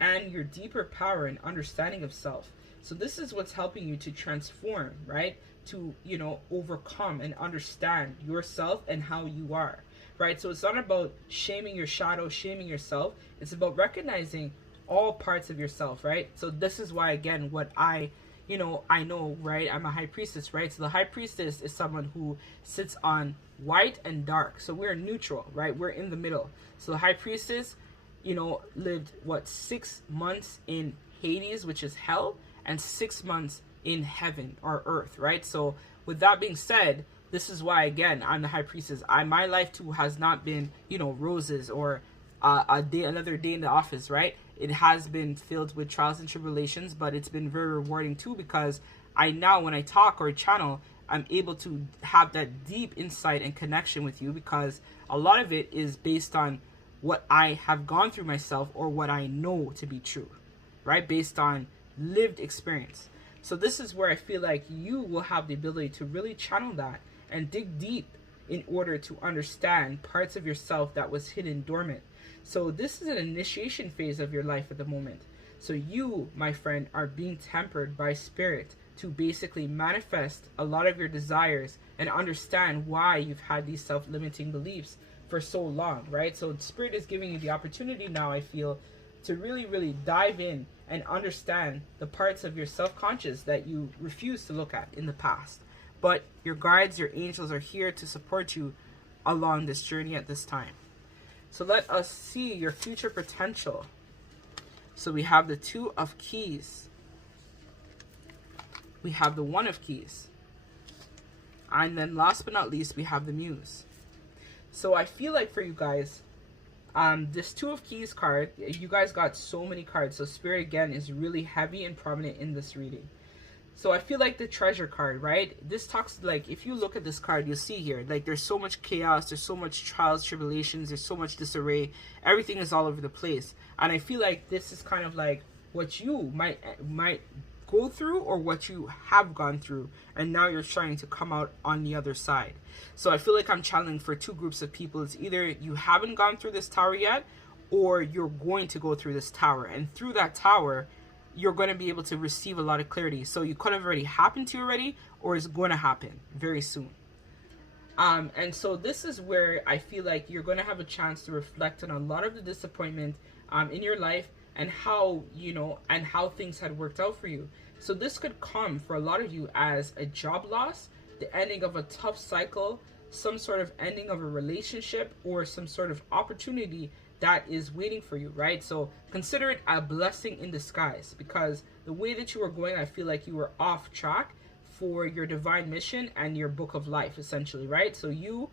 and your deeper power and understanding of self. So this is what's helping you to transform, right? To, you know, overcome and understand yourself and how you are, right? So it's not about shaming your shadow, shaming yourself. It's about recognizing all parts of yourself, right? So this is why, again, what I know, right? I'm a high priestess, right? So the high priestess is someone who sits on white and dark. So we're neutral, right? We're in the middle. So the high priestess, you know, lived, 6 months in Hades, which is hell, and 6 months in heaven or earth, right? So with that being said, this is why, again, I'm the high priestess. My life too has not been, you know, roses or another day in the office, right? It has been filled with trials and tribulations, but it's been very rewarding too, because I now, when I talk or channel, I'm able to have that deep insight and connection with you, because a lot of it is based on what I have gone through myself or what I know to be true, right? Based on lived experience. So this is where I feel like you will have the ability to really channel that and dig deep in order to understand parts of yourself that was hidden dormant. So this is an initiation phase of your life at the moment. So you, my friend, are being tempered by spirit to basically manifest a lot of your desires and understand why you've had these self-limiting beliefs for so long, right? So spirit is giving you the opportunity now, I feel, to really, really dive in and understand the parts of your self-conscious that you refused to look at in the past. But your guides, your angels are here to support you along this journey at this time. So let us see your future potential. So we have the Two of Keys. We have the One of Keys. And then last but not least, we have the Muse. So I feel like for you guys, this Two of Keys card, you guys got so many cards. So Spirit, again, is really heavy and prominent in this reading. So I feel like the Treasure card, right? This talks, like, if you look at this card, you'll see here, like, there's so much chaos, there's so much trials, tribulations, there's so much disarray. Everything is all over the place. And I feel like this is kind of like what you might go through, or what you have gone through, and now you're trying to come out on the other side. So I feel like I'm channeling for two groups of people. It's either you haven't gone through this tower yet, or you're going to go through this tower, and through that tower you're going to be able to receive a lot of clarity. So you could have already happened to you already, or it's going to happen very soon. And so this is where I feel like you're going to have a chance to reflect on a lot of the disappointment in your life, and how, you know, and how things had worked out for you. So this could come for a lot of you as a job loss, the ending of a tough cycle, some sort of ending of a relationship, or some sort of opportunity that is waiting for you, right? So consider it a blessing in disguise, because the way that you were going, I feel like you were off track for your divine mission and your book of life, essentially, right? So you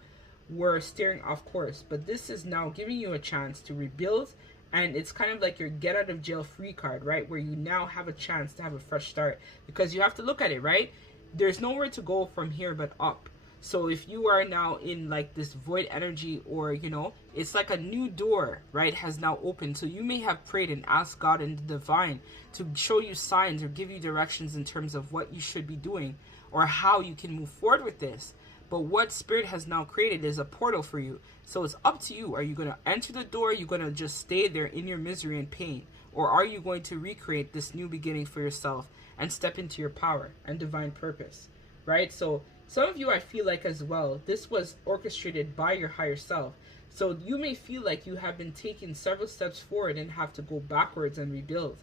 were steering off course, but this is now giving you a chance to rebuild. And it's kind of like your get out of jail free card, right? Where you now have a chance to have a fresh start, because you have to look at it, right? There's nowhere to go from here but up. So if you are now in like this void energy, or, you know, it's like a new door, right, has now opened. So you may have prayed and asked God and the divine to show you signs or give you directions in terms of what you should be doing or how you can move forward with this. But what Spirit has now created is a portal for you. So it's up to you. Are you going to enter the door? Are you going to just stay there in your misery and pain? Or are you going to recreate this new beginning for yourself and step into your power and divine purpose? Right? So some of you, I feel like as well, this was orchestrated by your higher self. So you may feel like you have been taking several steps forward and have to go backwards and rebuild.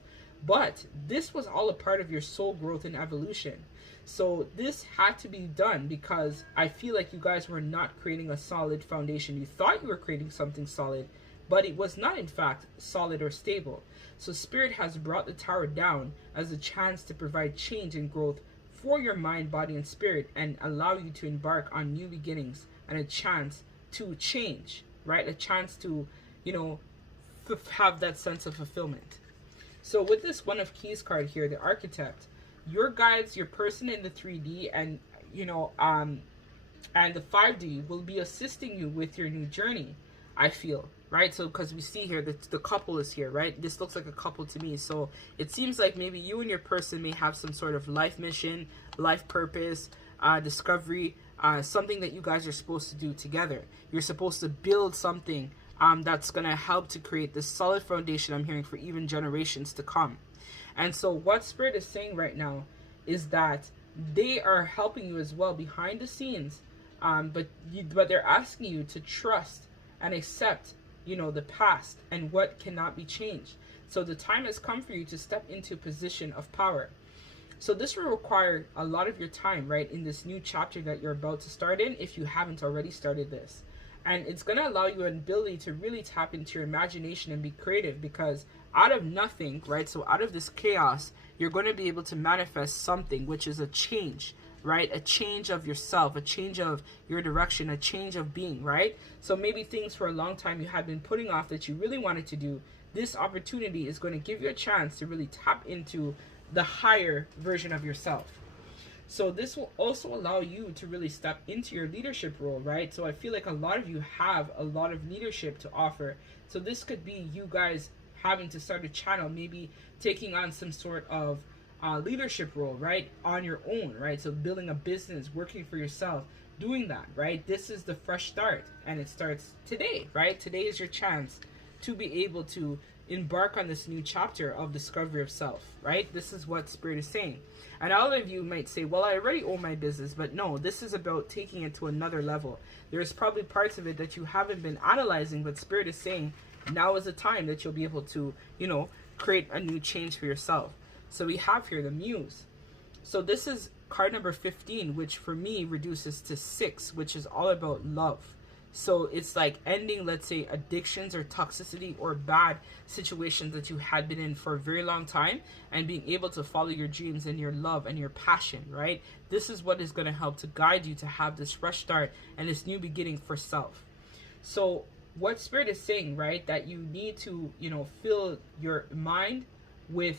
But this was all a part of your soul growth and evolution. So this had to be done because I feel like you guys were not creating a solid foundation. You thought you were creating something solid, but it was not in fact solid or stable. So Spirit has brought the tower down as a chance to provide change and growth for your mind, body, and spirit, and allow you to embark on new beginnings and a chance to change, right? A chance to, have that sense of fulfillment. So with this One of Keys card here, the Architect, your guides, your person in the 3D and, and the 5D will be assisting you with your new journey, I feel, right? So because we see here that the couple is here, right? This looks like a couple to me. So it seems like maybe you and your person may have some sort of life mission, life purpose, discovery, something that you guys are supposed to do together. You're supposed to build something that's going to help to create this solid foundation, I'm hearing, for even generations to come. And so what Spirit is saying right now is that they are helping you as well behind the scenes, but they're asking you to trust and accept, the past and what cannot be changed. So the time has come for you to step into a position of power. So this will require a lot of your time, right, in this new chapter that you're about to start in, if you haven't already started this. And it's going to allow you an ability to really tap into your imagination and be creative, because out of nothing, right, so out of this chaos, you're going to be able to manifest something, which is a change, right? A change of yourself, a change of your direction, a change of being, right? So maybe things for a long time you had been putting off that you really wanted to do. This opportunity is going to give you a chance to really tap into the higher version of yourself. So this will also allow you to really step into your leadership role, right? So I feel like a lot of you have a lot of leadership to offer. So this could be you guys having to start a channel, maybe taking on some sort of leadership role, right? On your own, right? So building a business, working for yourself, doing that, right? This is the fresh start, and it starts today, right? Today is your chance to be able to embark on this new chapter of discovery of self, right? This is what Spirit is saying. And all of you might say, well, I already own my business, but no, this is about taking it to another level. There's probably parts of it that you haven't been analyzing, but Spirit is saying now is the time that you'll be able to, create a new change for yourself. So we have here the Muse. So this is card number 15, which for me reduces to 6, which is all about love. So it's like ending, let's say, addictions or toxicity or bad situations that you had been in for a very long time, and being able to follow your dreams and your love and your passion, right? This is what is going to help to guide you to have this fresh start and this new beginning for self. So what Spirit is saying, right, that you need to, fill your mind with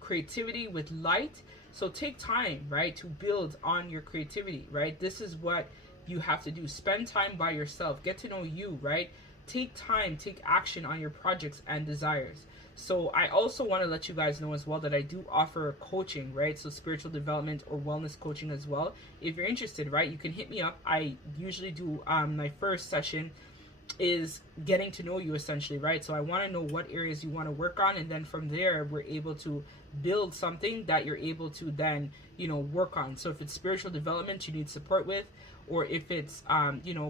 creativity, with light. So take time, right, to build on your creativity, right? This is what you have to do. Spend time by yourself. Get to know you, right? Take time, take action on your projects and desires. So I also want to let you guys know as well that I do offer coaching, right? So spiritual development or wellness coaching as well. If you're interested, right, you can hit me up. I usually do my first session is getting to know you, essentially, right? So I want to know what areas you want to work on, and then from there we're able to build something that you're able to then work on. So if it's spiritual development you need support with, or if it's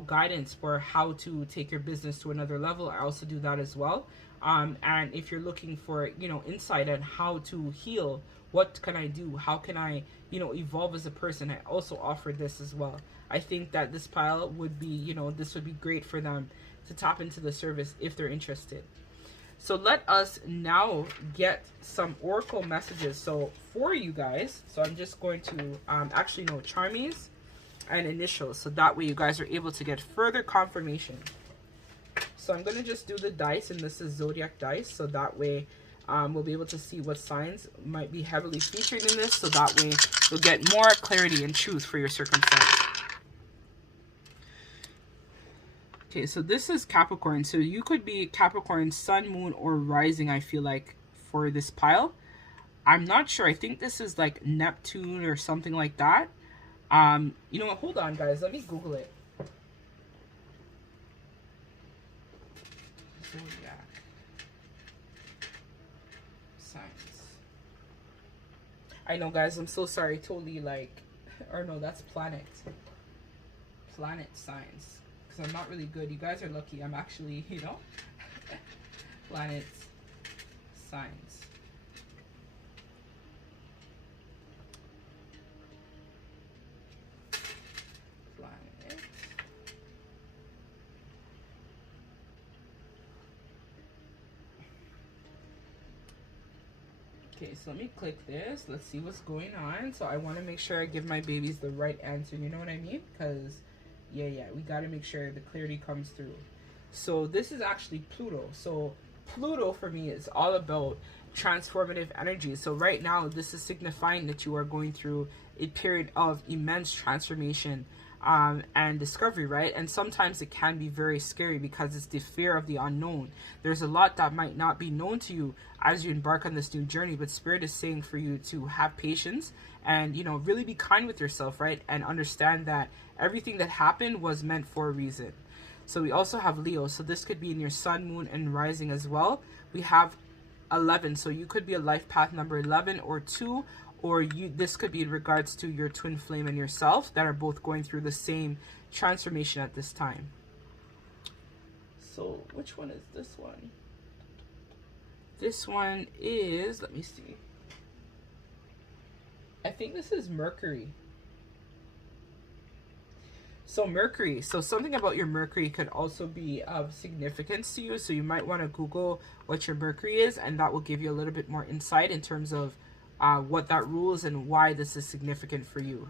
guidance for how to take your business to another level, I also do that as well. And if you're looking for insight on how to heal, what can I do, how can I evolve as a person, I also offer this as well. I think that this pile would be this would be great for them to tap into the service if they're interested. So let us now get some oracle messages so for you guys. So I'm just going to charmies and initials, so that way you guys are able to get further confirmation. So I'm going to just do the dice, and this is zodiac dice, so that way we'll be able to see what signs might be heavily featured in this, so that way you'll get more clarity and truth for your circumstance. Okay, so this is Capricorn. So you could be Capricorn, Sun, Moon, or Rising, I feel like, for this pile. I'm not sure. I think this is like Neptune or something like that. You know what? Hold on, guys. Let me Google it. Zodiac signs. I know, guys. I'm so sorry. Totally like, or no, that's planet. Planet signs. Because I'm not really good. You guys are lucky. I'm actually, you know, planet signs. Planet. Okay, so let me click this. Let's see what's going on. So I want to make sure I give my babies the right answer. You know what I mean? Because, yeah, we got to make sure the clarity comes through. So this is actually Pluto. So Pluto for me is all about transformative energy. So right now, this is signifying that you are going through a period of immense transformation and discovery, right? And sometimes it can be very scary because it's the fear of the unknown. There's a lot that might not be known to you as you embark on this new journey, but Spirit is saying for you to have patience and, you know, really be kind with yourself, right? And understand that everything that happened was meant for a reason. So we also have Leo. So this could be in your sun, moon, and rising as well. We have 11. So you could be a life path number 11 or 2, or this could be in regards to your twin flame and yourself that are both going through the same transformation at this time. So which one is this one? This one is, let me see. I think this is Mercury. So Mercury, so something about your Mercury could also be of significance to you. So you might want to Google what your Mercury is, and that will give you a little bit more insight in terms of what that rules and why this is significant for you.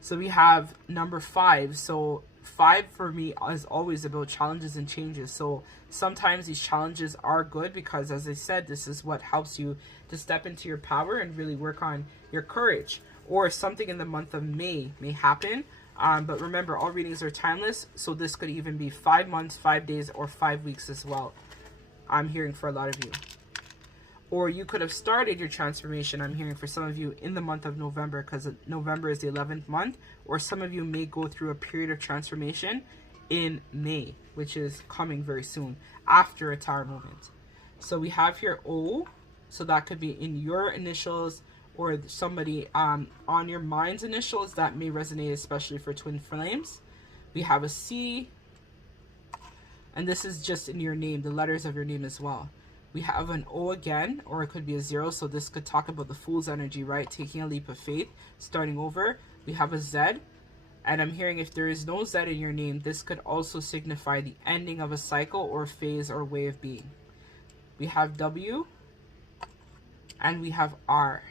So we have number 5. So 5 for me is always about challenges and changes. So sometimes these challenges are good because, as I said, this is what helps you to step into your power and really work on your courage. Or something in the month of May may happen. But remember, all readings are timeless. So this could even be 5 months, 5 days, or 5 weeks as well. I'm hearing for a lot of you. Or you could have started your transformation, I'm hearing for some of you, in the month of November, because November is the 11th month. Or some of you may go through a period of transformation in May, which is coming very soon, after a Tower moment. So we have here O, so that could be in your initials or somebody on your mind's initials. That may resonate, especially for twin flames. We have a C, and this is just in your name, the letters of your name as well. We have an O again, or it could be a 0. So this could talk about the Fool's energy, right? Taking a leap of faith, starting over. We have a Z, and I'm hearing if there is no Z in your name, this could also signify the ending of a cycle or phase or way of being. We have W, and we have R.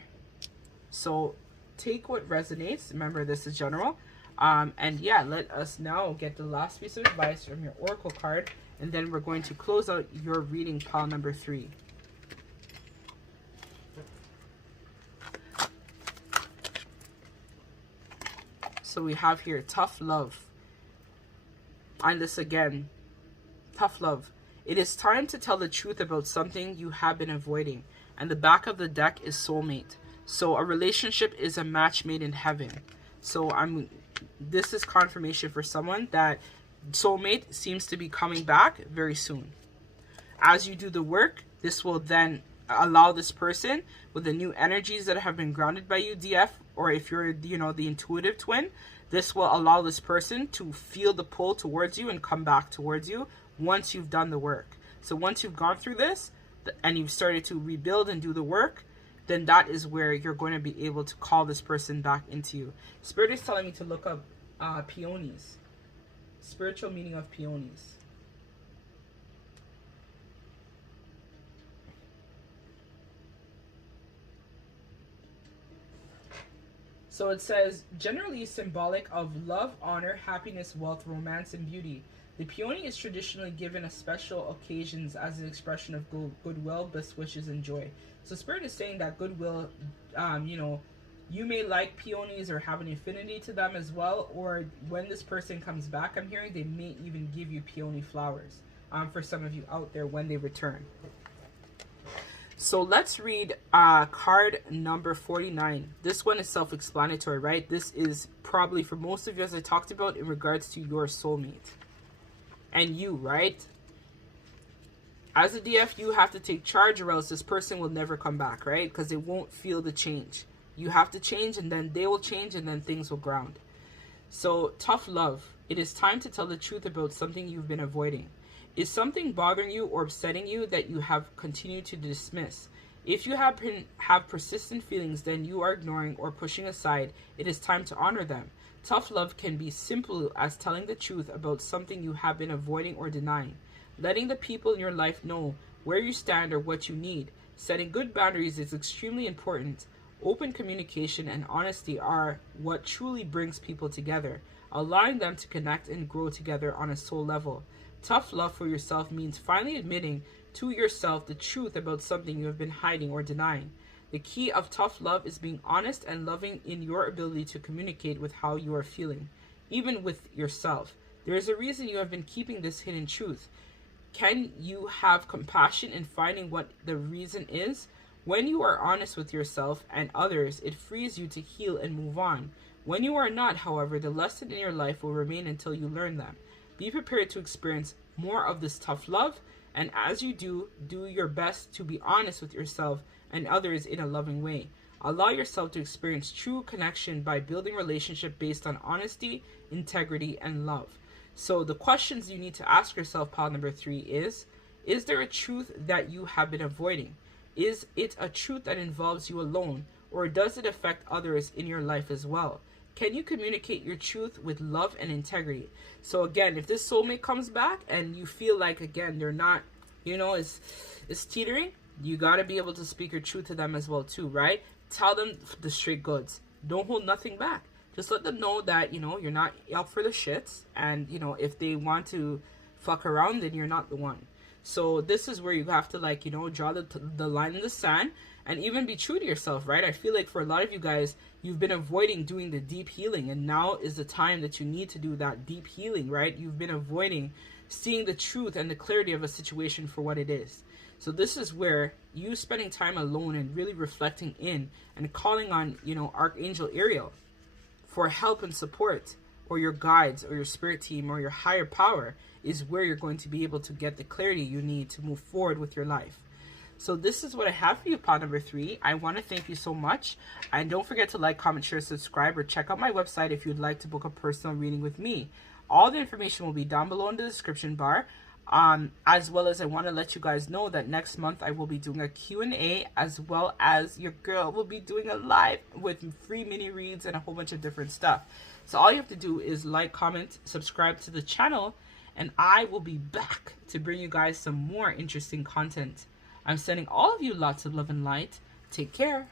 So take what resonates. Remember, this is general. And yeah, let us now get the last piece of advice from your Oracle card. And then we're going to close out your reading, pile number 3. So we have here tough love. And this again, tough love. It is time to tell the truth about something you have been avoiding. And the back of the deck is soulmate. So a relationship is a match made in heaven. So this is confirmation for someone that soulmate seems to be coming back very soon. As you do the work, this will then allow this person with the new energies that have been grounded by you, DF, or if you're, you know, the intuitive twin, this will allow this person to feel the pull towards you and come back towards you once you've done the work. So once you've gone through this and you've started to rebuild and do the work, then that is where you're going to be able to call this person back into you. Spirit is telling me to look up peonies. Spiritual meaning of peonies. So it says, generally symbolic of love, honor, happiness, wealth, romance, and beauty. The peony is traditionally given at special occasions as an expression of goodwill, best wishes, and joy. So Spirit is saying that goodwill, you know, you may like peonies or have an affinity to them as well, or when this person comes back, I'm hearing they may even give you peony flowers for some of you out there when they return. So let's read card number 49. This one is self-explanatory, right? This is probably for most of you, as I talked about, in regards to your soulmate and you, right? As a DF, you have to take charge, or else this person will never come back, right? Because they won't feel the change. You have to change, and then they will change, and then things will ground. So, tough love. It is time to tell the truth about something you've been avoiding. Is something bothering you or upsetting you that you have continued to dismiss? If you have persistent feelings then you are ignoring or pushing aside, it is time to honor them. Tough love can be simple as telling the truth about something you have been avoiding or denying. Letting the people in your life know where you stand or what you need. Setting good boundaries is extremely important. Open communication and honesty are what truly brings people together, allowing them to connect and grow together on a soul level. Tough love for yourself means finally admitting to yourself the truth about something you have been hiding or denying. The key of tough love is being honest and loving in your ability to communicate with how you are feeling, even with yourself. There is a reason you have been keeping this hidden truth. Can you have compassion in finding what the reason is? When you are honest with yourself and others, it frees you to heal and move on. When you are not, however, the lesson in your life will remain until you learn them. Be prepared to experience more of this tough love, and as you do your best to be honest with yourself and others in a loving way. Allow yourself to experience true connection by building relationship based on honesty, integrity, and love. So the questions you need to ask yourself, pile number 3, is there a truth that you have been avoiding? Is it a truth that involves you alone, or does it affect others in your life as well? Can you communicate your truth with love and integrity? So again, if this soulmate comes back and you feel like, again, they're not, it's teetering, you got to be able to speak your truth to them as well too, right? Tell them the straight goods. Don't hold nothing back. Just let them know that, you're not up for the shits. And, if they want to fuck around, then you're not the one. So this is where you have to, draw the line in the sand and even be true to yourself, right? I feel like for a lot of you guys, you've been avoiding doing the deep healing, and now is the time that you need to do that deep healing, right? You've been avoiding seeing the truth and the clarity of a situation for what it is. So this is where you spending time alone and really reflecting in and calling on, Archangel Ariel for help and support, or your guides or your spirit team or your higher power, is where you're going to be able to get the clarity you need to move forward with your life. So this is what I have for you, pile number 3. I want to thank you so much. And don't forget to like, comment, share, subscribe, or check out my website if you'd like to book a personal reading with me. All the information will be down below in the description bar. As well as I want to let you guys know that next month I will be doing a Q&A, as well as your girl will be doing a live with free mini reads and a whole bunch of different stuff. So all you have to do is like, comment, subscribe to the channel, and I will be back to bring you guys some more interesting content. I'm sending all of you lots of love and light. Take care.